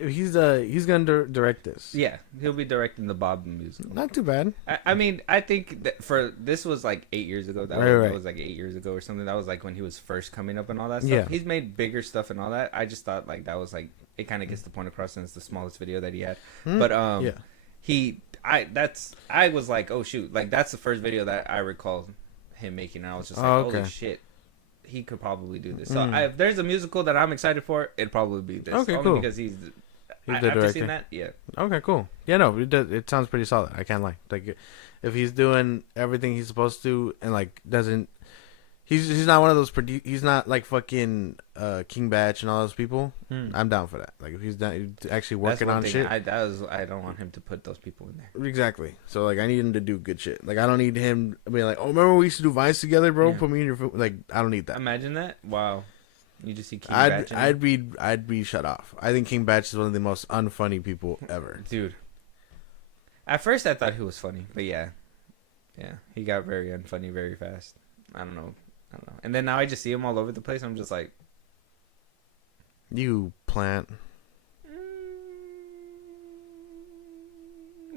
He's gonna direct this. Yeah, he'll be directing the Bob the Musical. Not too bad. I mean, I think that this was like 8 years ago. That was like 8 years ago or something. That was like when he was first coming up and all that stuff. Yeah. He's made bigger stuff and all that. I just thought like that was like, it kind of gets the point across, and it's the smallest video that he had. But yeah. I was like, oh shoot, like that's the first video that I recall him making, and I was just like, holy shit, he could probably do this. So if there's a musical that I'm excited for, it'd probably be this. Okay, only cool. Because he's the after director. seeing that, yeah. Okay, cool. Yeah, no, it sounds pretty solid. I can't lie. Like, if he's doing everything he's supposed to, and like doesn't, he's not one of those. He's not like fucking King Batch and all those people. I'm down for that. Like, if he's actually working on shit. I don't want him to put those people in there. Exactly. So like, I need him to do good shit. Like, I don't need him being like, oh, remember we used to do Vines together, bro? Yeah. Put me in your foot. Like, I don't need that. Imagine that. Wow. You just see King Batch. I'd be shut off. I think King Batch is one of the most unfunny people ever. Dude. At first I thought he was funny, but yeah. Yeah. He got very unfunny very fast. I don't know. And then now I just see him all over the place. I'm just like, you plant.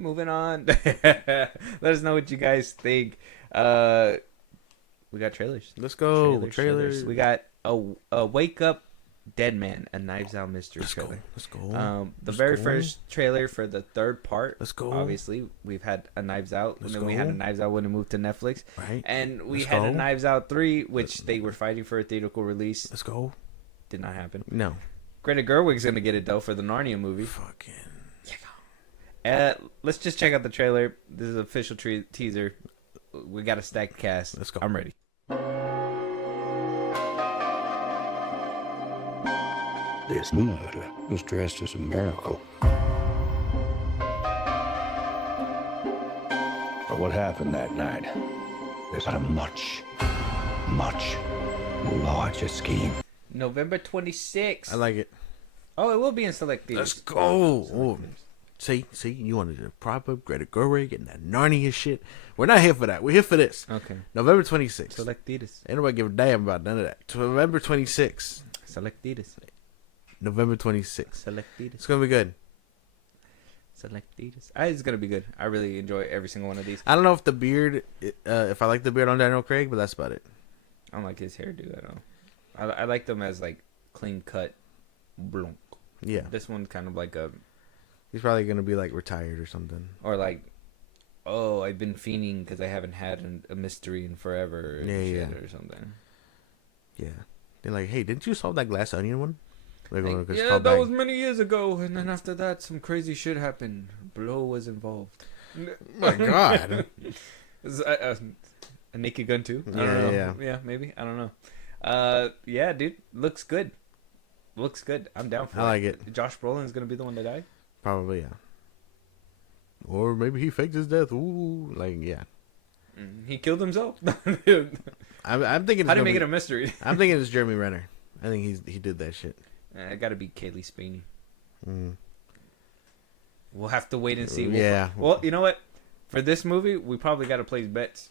moving on. Let us know what you guys think. We got trailers. Let's go. Trailers. We got a Wake Up Dead Man, a Knives Out mystery trailer. Let's go. The very first trailer for the third part. Let's go. Obviously, we've had a Knives Out, and then we go. had a Knives Out when it moved to Netflix. Right. And we Let's had go. a Knives Out 3, which they were fighting for a theatrical release. Let's go. Did not happen. No. Greta Gerwig's gonna get it though for the Narnia movie. Fucking. Let's just check out the trailer. This is an official teaser. We got a stacked cast. Let's go. I'm ready. This murder was dressed as a miracle. But what happened that night is a much, much larger scheme. November 26th. I like it. Oh, it will be in select theaters. Let's go. Oh. See, you wanted to prop up Greta Gerwig and that Narnia shit. We're not here for that. We're here for this. Okay. November 26th. Select theaters. Ain't nobody give a damn about none of that. November 26th. Select theaters. November 26th. Select theaters. It's gonna be good. Select theaters. It's gonna be good. I really enjoy every single one of these. I don't know if the beard, if I like the beard on Daniel Craig, but that's about it. I don't like his hairdo at all. I like them as like clean cut. Blonk. Yeah. This one's kind of like a, He's probably gonna be like retired or something. or like, oh, I've been fiending because I haven't had a mystery in forever. And Yeah, shit or something. Yeah. They're like, hey, didn't you solve that glass onion one? They're Like, it's yeah, called that back. was many years ago, and then after that, some crazy shit happened. Blow was involved. Oh my God. Is a Naked Gun too? I don't Yeah, know. Yeah, maybe. I don't know. Yeah, dude, looks good. Looks good. I'm down for it. I like it. Josh Brolin's gonna be the one to die. Probably, yeah. Or maybe he faked his death. Ooh, like, yeah. He killed himself. I'm thinking. How do you make it a mystery? I'm thinking it's Jeremy Renner. I think he did that shit. It got to be Kaylee Spaney. Mm. We'll have to wait and see. Yeah. Well, you know what? For this movie, we probably got to place bets.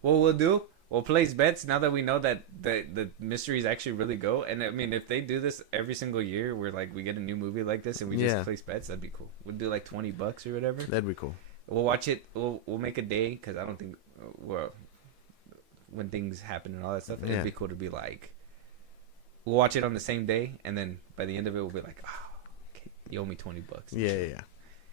What we'll do, we'll place bets now that we know that the mysteries actually really go. And I mean, if they do this every single year, where like we get a new movie like this and we just place bets, that'd be cool. We'll do like $20 or whatever. That'd be cool. We'll watch it. We'll make a day because I don't think when things happen and all that stuff, it'd be cool to be like, we'll watch it on the same day, and then by the end of it, we'll be like, oh, okay, you owe me $20. Yeah.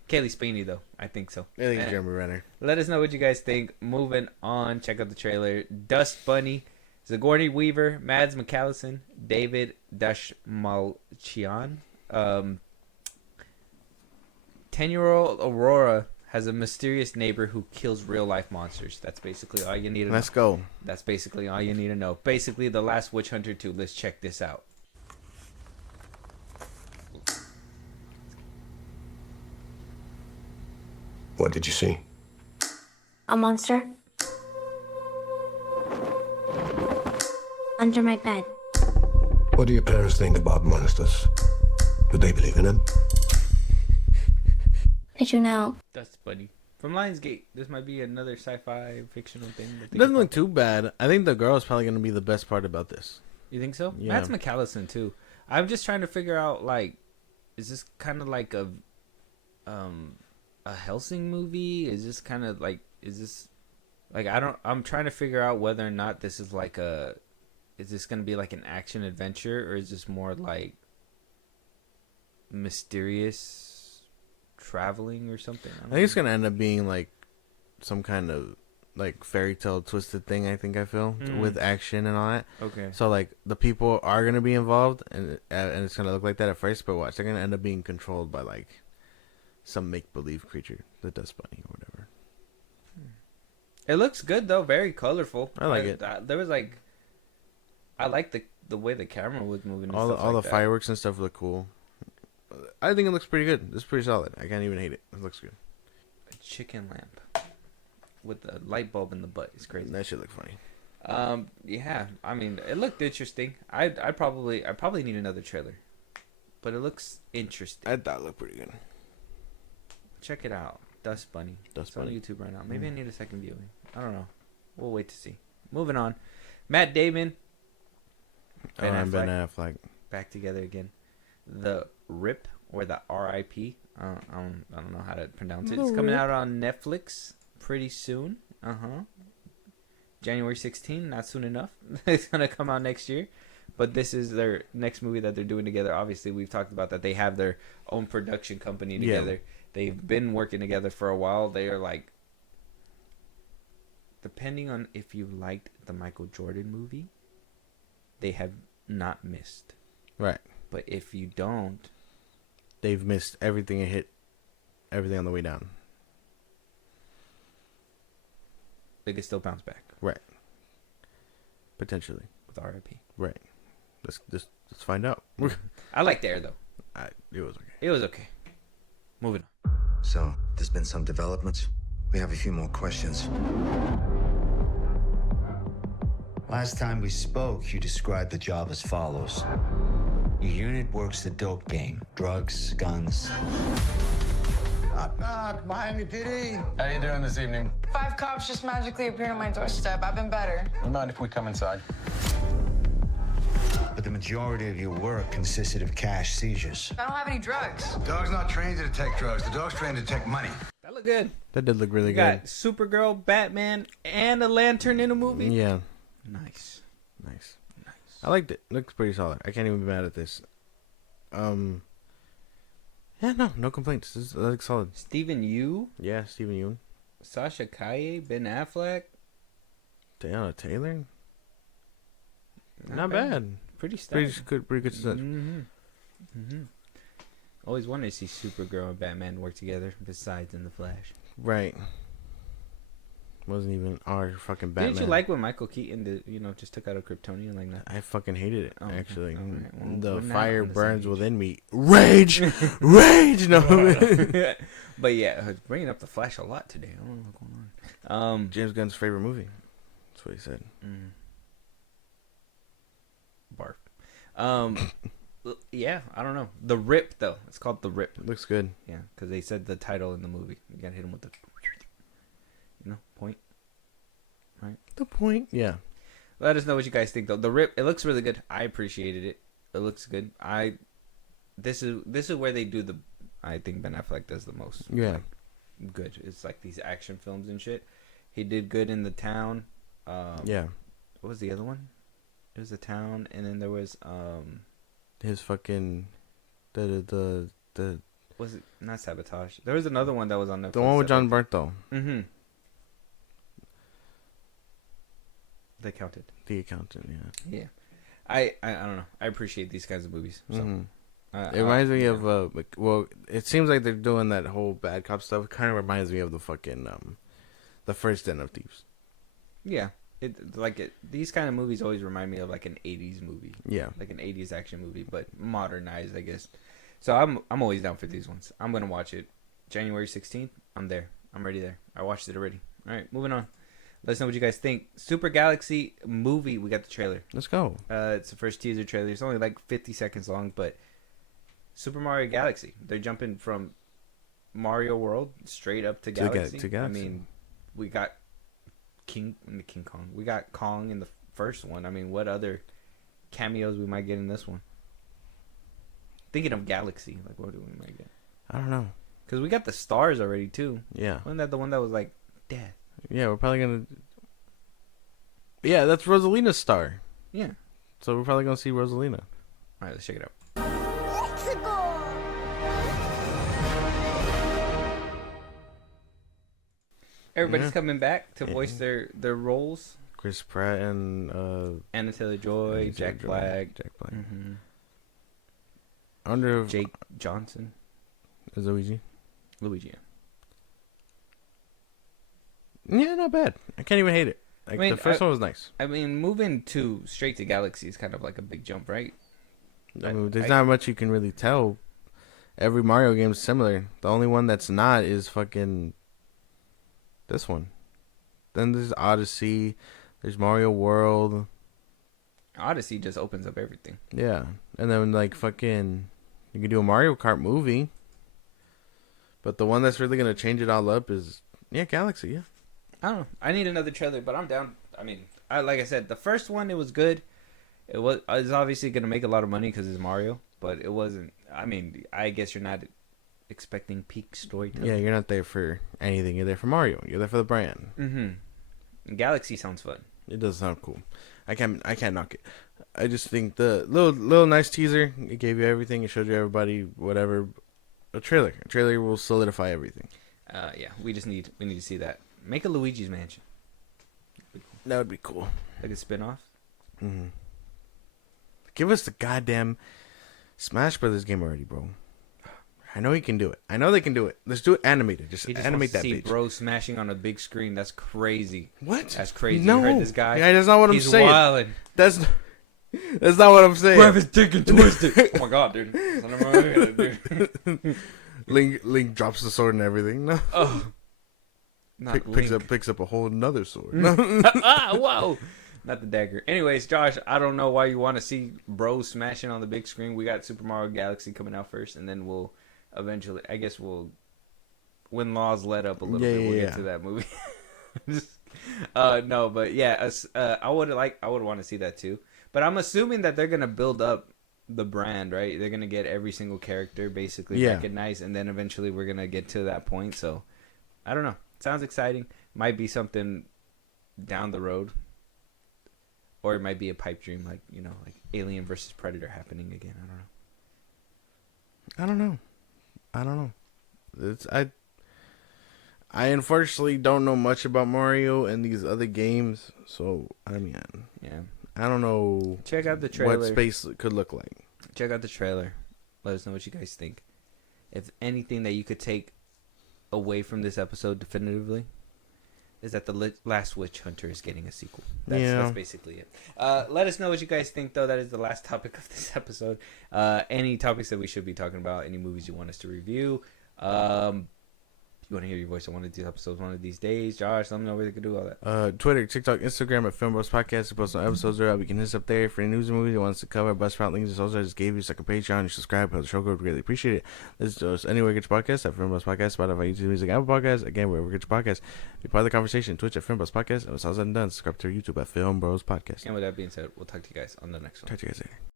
Kaylee Spaney, though, I think so. I think it's Jeremy Renner. Let us know what you guys think. Moving on, check out the trailer. Dust Bunny, Sigourney Weaver, Mads Mikkelsen, David Dashmalchian. 10-year-old Aurora has a mysterious neighbor who kills real-life monsters. That's basically all you need to know. Let's go. That's basically all you need to know. Basically, The Last Witch Hunter 2. Let's check this out. What did you see? A monster? Under my bed. What do your parents think about monsters? Do they believe in them? Did you know? Dust Bunny. From Lionsgate. This might be another sci-fi fictional thing. It doesn't look too bad. I think the girl is probably going to be the best part about this. You think so? Yeah. Mads Mikkelsen, too. I'm just trying to figure out, like, is this kind of like a Helsing movie? Is this kind of like, is this, like, I'm trying to figure out whether or not this is like is this going to be like an action adventure, or is this more like mysterious traveling or something? I think it's going to end up being like some kind of like fairy tale twisted thing, I feel, with action and all that. Okay. So like the people are going to be involved, and it's going to look like that at first, but watch, they're going to end up being controlled by like some make-believe creature, the Dust Bunny or whatever. It looks good though, very colorful. I like it. There was like, I like the way the camera was moving. And All stuff the like that. fireworks and stuff look cool. I think it looks pretty good. It's pretty solid. I can't even hate it. It looks good. A chicken lamp with a light bulb in the butt. It's crazy. That shit look funny. Yeah. I mean, it looked interesting. I probably need another trailer, but it looks interesting. I thought it looked pretty good. Check it out. Dust Bunny. Dust It's Bunny. on YouTube right now. Maybe I need a second viewing. I don't know. We'll wait to see. Moving on. Matt Damon. Ben Affleck. Back together again. The RIP or the RIP. I don't know how to pronounce it. It's coming out on Netflix pretty soon. January 16th. Not soon enough. It's gonna come out next year. But this is their next movie that they're doing together. Obviously, we've talked about that. They have their own production company together. Yeah. They've been working together for a while. They are like, depending on if you liked the Michael Jordan movie, they have not missed. Right. But if you don't, they've missed everything and hit everything on the way down. They could still bounce back. Right. Potentially. With RIP. Right. Let's find out. I liked Air though. It was okay. It was okay. Moving on. So, there's been some developments. We have a few more questions. Last time we spoke, you described the job as follows. Your unit works the dope game. Drugs, guns. Knock, knock, Miami PD. How you doing this evening? 5 cops just magically appeared on my doorstep. I've been better. Don't mind if we come inside. But the majority of your work consisted of cash seizures. I don't have any drugs. The dog's not trained to detect drugs. The dog's trained to detect money. That looked good. That did look really you good. Got Supergirl, Batman, and a lantern in a movie. Yeah. Nice. I liked it. Looks pretty solid. I can't even be mad at this. Yeah, no complaints. That looks solid. Stephen Yeun. Yeah, Stephen Yeun. Sasha Calle, Ben Affleck. Diana Taylor. Not bad. Pretty good stuff. Always wanted to see Supergirl and Batman work together. Besides in the Flash. Right. Wasn't even our fucking Batman. Didn't you like when Michael Keaton did, just took out a Kryptonian like that? I fucking hated it, actually. Right. Well, the fire burns within me. Rage! No. But yeah, bringing up the Flash a lot today. I don't know what's going on. James Gunn's favorite movie. That's what he said. Barf. Yeah, I don't know. The Rip, though. It's called The Rip. It looks good. Yeah, because they said the title in the movie. You gotta hit him with the... point. Right? The point, yeah. Let us know what you guys think, though. The Rip, it looks really good. I appreciated it. It looks good. This is where they do I think Ben Affleck does the most. Yeah. Good. It's like these action films and shit. He did good in The Town. Yeah. What was the other one? It was The Town, and then there was his fucking the was it not Sabotage? There was another one that was on Netflix. The one with John Bernthal. Mm-hmm. The Accountant. The Accountant, yeah. Yeah. I don't know. I appreciate these kinds of movies. So. It reminds me of it seems like they're doing that whole bad cop stuff. It kind of reminds me of the fucking the first Den of Thieves. Yeah. These kind of movies always remind me of like an 80s movie. Yeah. Like an 80s action movie, but modernized, I guess. So I'm always down for these ones. I'm going to watch it January 16th. I'm there. I'm ready there. I watched it already. All right, moving on. Let us know what you guys think. Super Galaxy movie. We got the trailer. Let's go. It's the first teaser trailer. It's only like 50 seconds long, but Super Mario Galaxy. They're jumping from Mario World straight up to Galaxy. To Galaxy. I mean, we got King Kong. We got Kong in the first one. I mean, what other cameos we might get in this one? Thinking of Galaxy, like what do we might get? I don't know. Because we got the stars already too. Yeah. Wasn't that the one that was like death? Yeah, we're probably gonna. Yeah, that's Rosalina's star. Yeah. So we're probably gonna see Rosalina. All right, let's check it out. Everybody's coming back to voice their roles. Chris Pratt and Anna Taylor-Joy, Jack Black. Mm-hmm. I wonder if Jake Johnson. Is Luigi? Luigi. Yeah, not bad. I can't even hate it. Like, the first one was nice. I mean, moving straight to Galaxy is kind of like a big jump, right? I mean, there's not much you can really tell. Every Mario game is similar. The only one that's not is fucking this one. Then there's Odyssey. There's Mario World. Odyssey just opens up everything. Yeah. And then, like, fucking... You can do a Mario Kart movie. But the one that's really going to change it all up is... Yeah, Galaxy, yeah. I don't know. I need another trailer, but I'm down. I mean, like I said, the first one, it was good. It's obviously going to make a lot of money because it's Mario. But it wasn't... I mean, I guess you're not expecting peak storytelling. Yeah, you're not there for anything. You're there for Mario. You're there for the brand. Mm-hmm. Galaxy sounds fun. It does sound cool. I can't knock it. I just think the little nice teaser. It gave you everything. It showed you everybody whatever. A trailer will solidify everything. Yeah, we need to see that. Make a Luigi's Mansion. That would be cool. Like a spin-off. Mm-hmm. Give us the goddamn Smash Brothers game already, bro. I know he can do it. I know they can do it. Let's do it animated. Just animate that see bitch. bro smashing on a big screen. That's crazy. What? That's crazy. No. You heard this guy? Yeah, that's not what I'm He's saying. wildin'. That's not what I'm saying. Grab his dick and twist it. Oh my god, dude. Son of a- dude. Link drops the sword and everything. No. Oh. Not Picks up a whole nother sword. Whoa. Not the dagger. Anyways, Josh, I don't know why you want to see bros smashing on the big screen. We got Super Mario Galaxy coming out first, and then we'll eventually, I guess when laws let up a little bit, we'll get to that movie. No, but yeah, I would want to see that too. But I'm assuming that they're gonna build up the brand, right? They're gonna get every single character basically recognized, and then eventually we're gonna get to that point. So I don't know. Sounds exciting. Might be something down the road. Or it might be a pipe dream, like Alien versus Predator happening again. I don't know. I unfortunately don't know much about Mario and these other games, so I mean, Yeah. I don't know. Check out the trailer. What space could look like. Check out the trailer. Let us know what you guys think. If anything that you could take away from this episode definitively is that the Last Witch Hunter is getting a sequel. That's basically it. Let us know what you guys think, though. That is the last topic of this episode. Any topics that we should be talking about, any movies you want us to review. You want to hear your voice on one of these episodes one of these days. Josh, let me know where they can do all that. Twitter, TikTok, Instagram at FIlmBros Podcast. We post on episodes there. We can hit us up there for any news and movies you want us to cover. Bust out links and also I just gave you like a Patreon. You subscribe, help the show grow. Really appreciate it. This is anywhere you get your podcast at FIlmBros Podcast, Spotify, YouTube Music, Apple Podcasts. Again, wherever you get your podcast. Be part of the conversation. Twitch at FIlmBros Podcast. And when it's all said and done, subscribe to our YouTube at FIlmBros Podcast. And with that being said, we'll talk to you guys on the next one. Talk to you guys later.